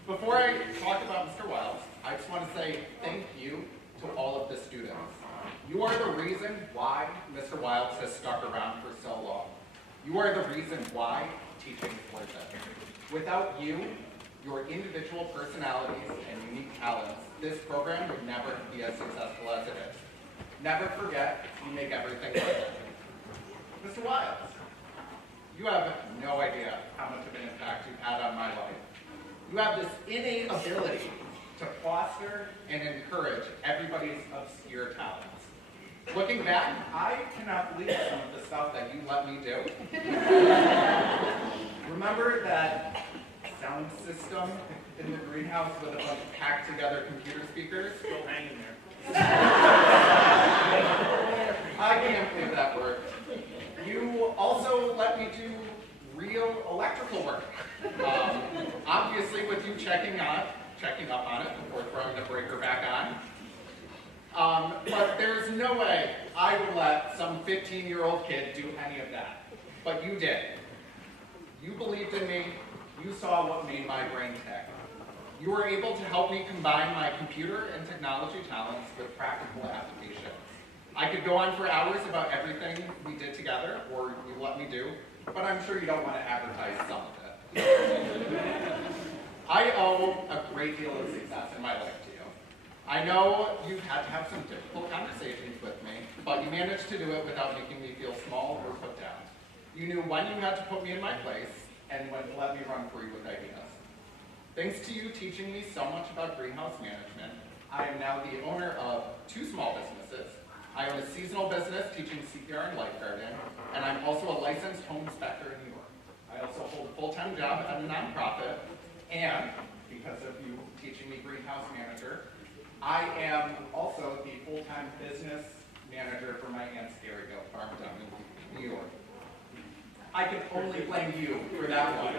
before I talk about Mr. Wiles, I just want to say thank you to all of the students. You are the reason why Mr. Wiles has stuck around for so long. You are the reason why teaching is worth it. Without you, your individual personalities and unique talents, this program would never be as successful as it is. Never forget, you make everything worth it. Mr. Wiles, You have no idea how much of an impact you've had on my life. You have this innate ability to foster and encourage everybody's obscure talents. Looking back, I cannot believe some of the stuff that you let me do. Remember that sound system in the greenhouse with a bunch of packed together computer speakers? Still hanging there. I can't believe that worked. You also let me do real electrical work. Obviously with you checking up on it before throwing the breaker back on. But there's no way I would let some 15-year-old kid do any of that. But you did. You believed in me. You saw what made my brain tick. You were able to help me combine my computer and technology talents with practical applications. I could go on for hours about everything we did together, or you let me do, but I'm sure you don't want to advertise some of it. I owe a great deal of success in my life to you. I know you've had to have some difficult conversations with me, but you managed to do it without making me feel small or put down. You knew when you had to put me in my place and when to let me run free with ideas. Thanks to you teaching me so much about greenhouse management, I am now the owner of 2 small businesses. I own a seasonal business teaching CPR and lifeguarding, and I'm also a licensed home inspector in New York. I also hold a full-time job at a nonprofit, and because of you teaching me greenhouse manager, I am also the full-time business manager for my aunt's dairy goat farm down in New York. I can only blame you for that one.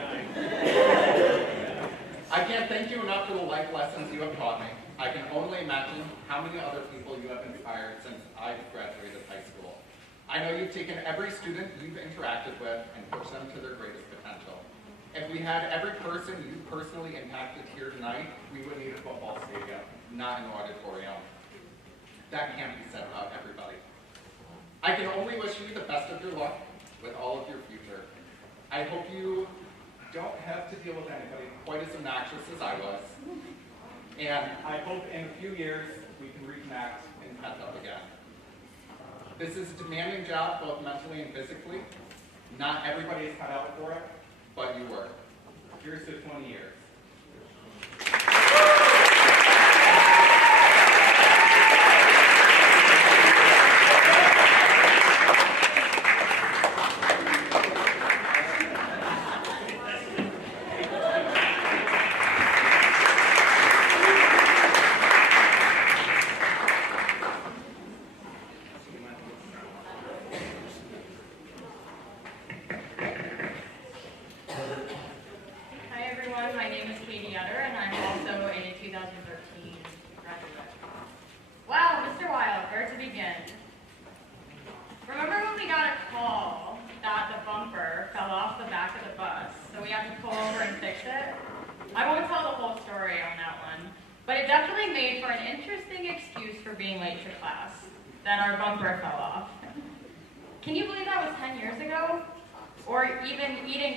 I can't thank you enough for the life lessons you have taught me. I can only imagine how many other people you have inspired since I've graduated high school. I know you've taken every student you've interacted with and pushed them to their greatest potential. If we had every person you personally impacted here tonight, we would need a football stadium, not an auditorium. That can't be said about everybody. I can only wish you the best of your luck with all of your future. I hope you don't have to deal with anybody quite as obnoxious as I was. And I hope in a few years we can reconnect and catch up again. This is a demanding job, both mentally and physically. Not everybody is cut out for it, but you were. Here's to 20 years.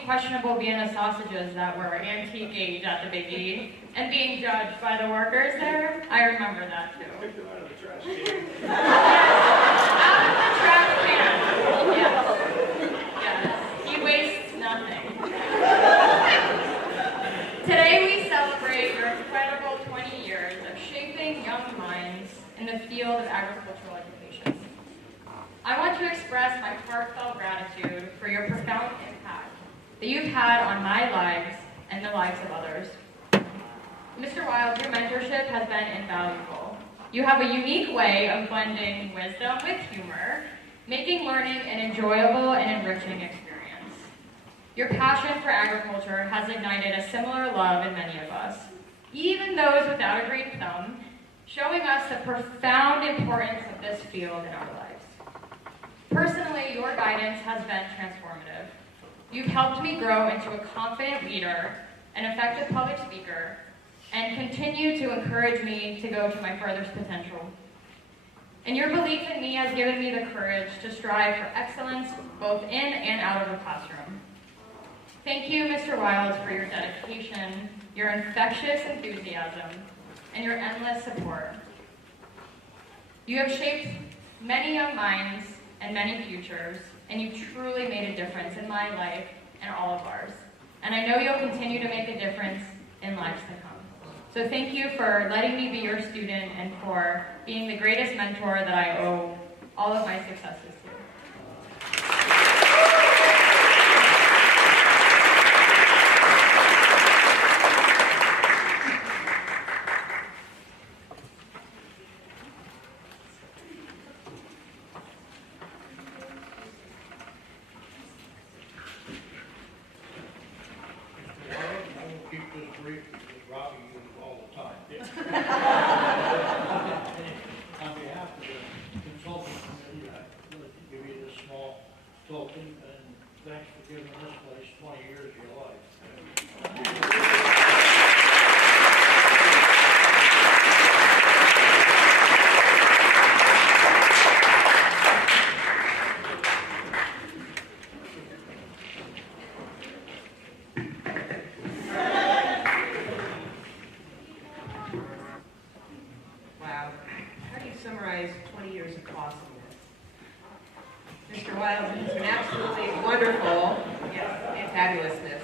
Questionable Vienna sausages that were antique age at the Big E and being judged by the workers there. I remember that too. Pick them out of the trash can. Out of the trash can. Yes. Yes. He wastes nothing. Today we celebrate your incredible 20 years of shaping young minds in the field of agricultural education. I want to express my heartfelt gratitude for your profound impact that you've had on my lives and the lives of others. Mr. Wild, your mentorship has been invaluable. You have a unique way of blending wisdom with humor, making learning an enjoyable and enriching experience. Your passion for agriculture has ignited a similar love in many of us, even those without a green thumb, showing us the profound importance of this field in our lives. Personally, your guidance has been transformative. You've helped me grow into a confident leader, an effective public speaker, and continue to encourage me to go to my furthest potential. And your belief in me has given me the courage to strive for excellence both in and out of the classroom. Thank you, Mr. Wild, for your dedication, your infectious enthusiasm, and your endless support. You have shaped many young minds and many futures, and you truly made a difference in my life and all of ours. And I know you'll continue to make a difference in lives to come. So thank you for letting me be your student and for being the greatest mentor that I owe all of my successes to. I will keep this brief because Robbie uses all the time. On behalf of the consulting committee, I'd like to give you this small token, and thanks for giving this place 20 years of your life. Wow. How do you summarize 20 years of awesomeness? Mr. Wiles, it's been absolutely wonderful, yes, and fabulousness.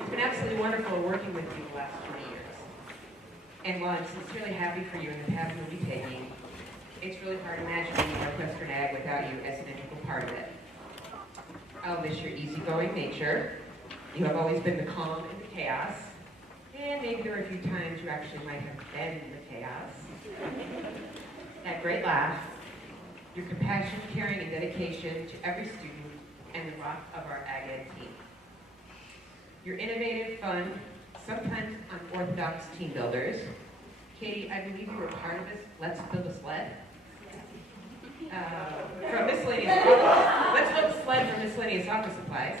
It's been absolutely wonderful working with you the last 20 years. And while I'm sincerely happy for you and the path you'll be taking, it's really hard to imagine being Northwestern Ag without you as an integral part of it. I'll miss your easygoing nature. You have always been the calm in the chaos. And maybe there were a few times you actually might have been in the chaos. That great laugh, your compassion, caring, and dedication to every student, and the rock of our Ag Ed team. Your innovative, fun, sometimes unorthodox team builders. Katie, I believe you were part of this Let's Build a Sled. From miscellaneous, Let's Build a Sled from miscellaneous office supplies.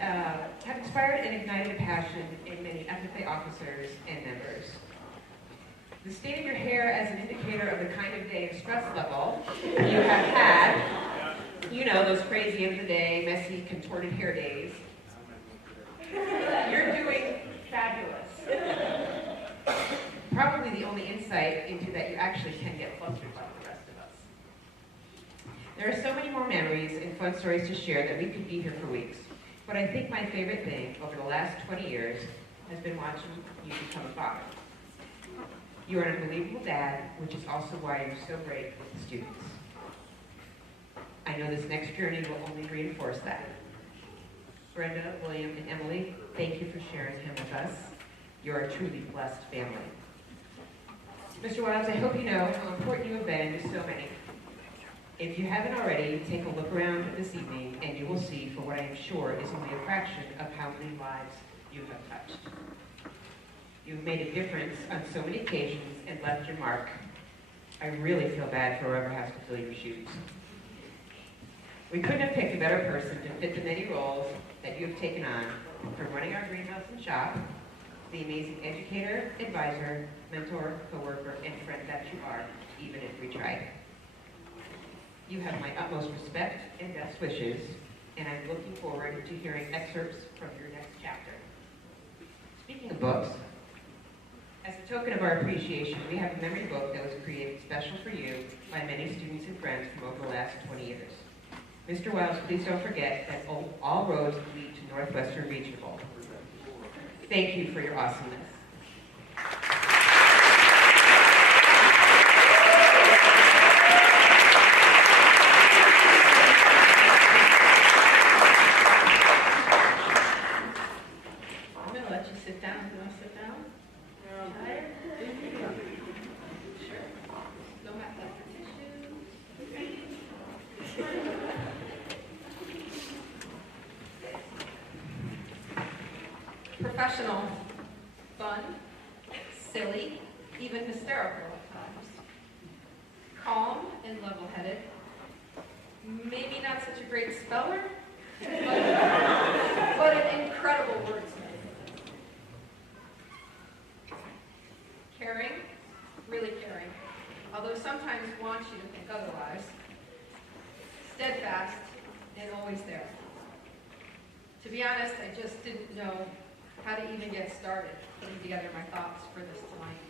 Have inspired and ignited a passion in many FFA officers and members. The state of your hair as an indicator of the kind of day of stress level you have had, you know, those crazy end of the day, messy, contorted hair days. You're doing fabulous. Probably the only insight into that you actually can get flustered like the rest of us. There are so many more memories and fun stories to share that we could be here for weeks. But I think my favorite thing over the last 20 years has been watching you become a father. You are an unbelievable dad, which is also why you're so great with the students. I know this next journey will only reinforce that. Brenda, William, and Emily, thank you for sharing him with us. You're a truly blessed family. Mr. Wiles, I hope you know how important you have been to so many. If you haven't already, take a look around this evening and you will see, for what I am sure is only a fraction of how many lives you have touched. You've made a difference on so many occasions and left your mark. I really feel bad for whoever has to fill your shoes. We couldn't have picked a better person to fit the many roles that you have taken on, from running our greenhouse and shop, the amazing educator, advisor, mentor, coworker, and friend that you are, even if we tried. You have my utmost respect and best wishes, and I'm looking forward to hearing excerpts from your next chapter. Speaking of books, as a token of our appreciation, we have a memory book that was created special for you by many students and friends from over the last 20 years. Mr. Wiles, please don't forget that all roads lead to Northwestern Regional. Thank you for your awesomeness. I'm going to let you sit down. You want to sit down? Tired? Sure. No matter what professional, fun, silly, even hysterical at times. Calm and level-headed. Maybe not such a great speller, but an incredible wordsmith. Caring, really caring, although sometimes wants you to think otherwise. Steadfast and always there. To be honest, I just didn't know how to even get started putting together my thoughts for this tonight.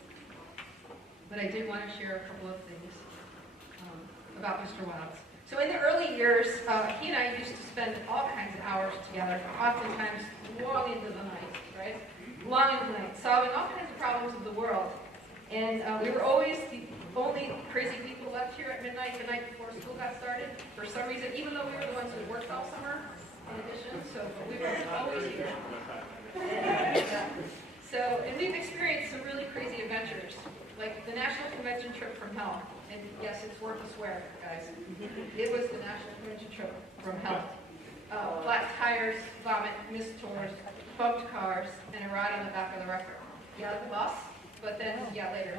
But I did want to share a couple of things about Mr. Wiles. So So in the early years, he and I used to spend all kinds of hours together, oftentimes long into the night, right? Long into the night, solving all kinds of problems of the world. And we were always the only crazy people left here at midnight the night before school got started. For some reason, even though we were the ones who worked all summer, in addition, but we were always here. And we've experienced some really crazy adventures, like the National Convention trip from hell. And yes, it's worth a swear, guys. It was the National Convention trip from hell. Flat tires, vomit, missed tours, bumped cars, and a ride on the back of the wrecker. Yeah, the bus, but then, yeah, later,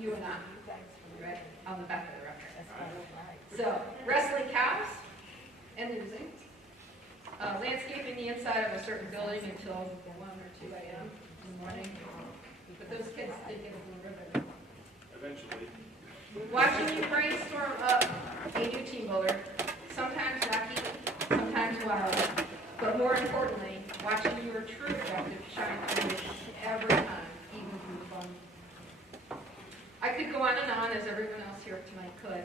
you and I, right, on the back of the wrecker. So, wrestling cows and losing. Landscaping the inside of a certain building until 1 or 2 a.m. in the morning. But those kids did get a blue ribbon. Eventually. Watching you brainstorm up a new team builder, sometimes wacky, sometimes wild, but more importantly, watching your true objective shine through every time, even through the fun. I could go on and on, as everyone else here tonight could.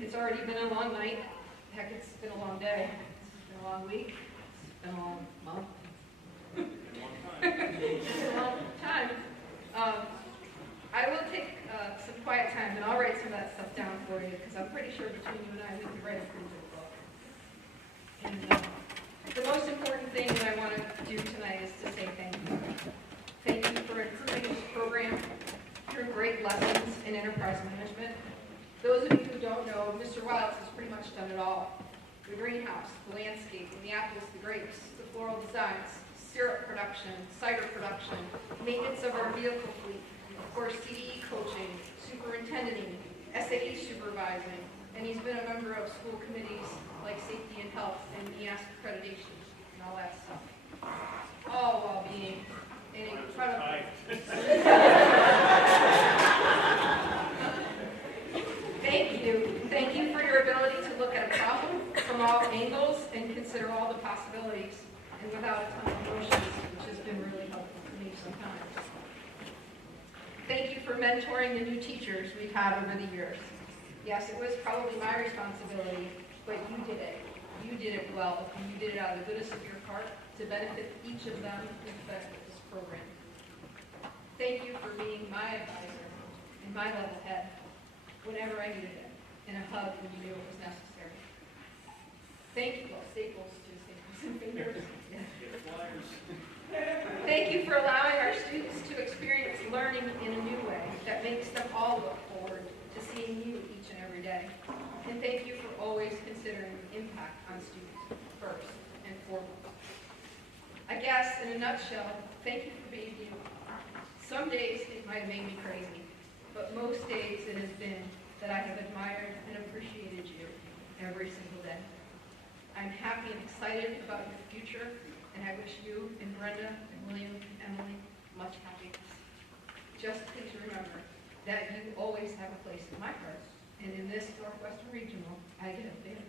It's already been a long night. Heck, it's been a long day. It's been a long week. It's been a long month. It's been a long time. I will take some quiet time, and I'll write some of that stuff down for you, because I'm pretty sure between you and I, we could write a pretty good book. And the most important thing that I want to do tonight is to say thank you. Thank you for improving this program through great lessons in enterprise management. Those of you who don't know, Mr. Wilds has pretty much done it all. The greenhouse, the landscape, the apples, the grapes, the floral designs, syrup production, cider production, maintenance of our vehicle fleet, of course, CDE coaching, superintendenting, SAE supervising, and he's been a member of school committees like safety and health and EASC accreditation and all that stuff. All while being an incredible... Thank you. Thank you for your ability to look at a problem from all angles and consider all the possibilities, and without a ton of emotions, which has been really helpful for me sometimes. Thank you for mentoring the new teachers we've had over the years. Yes, it was probably my responsibility, but you did it. You did it well, and you did it out of the goodness of your heart to benefit each of them and to benefit this program. Thank you for being my advisor and my level head whenever I needed it, and a hug when you knew it was necessary. Thank you, staples to staples and fingers. Thank you for allowing our students to experience learning in a new way that makes them all look forward to seeing you each and every day. And thank you for always considering the impact on students first and foremost. I guess, in a nutshell, thank you for being you. Some days it might have made me crazy, but most days it has been that I have admired and appreciated you every single day. I'm happy and excited about your future, and I wish you and Brenda and William and Emily much happiness. Just please remember that you always have a place in my heart, and in this Northwestern Regional, I get a big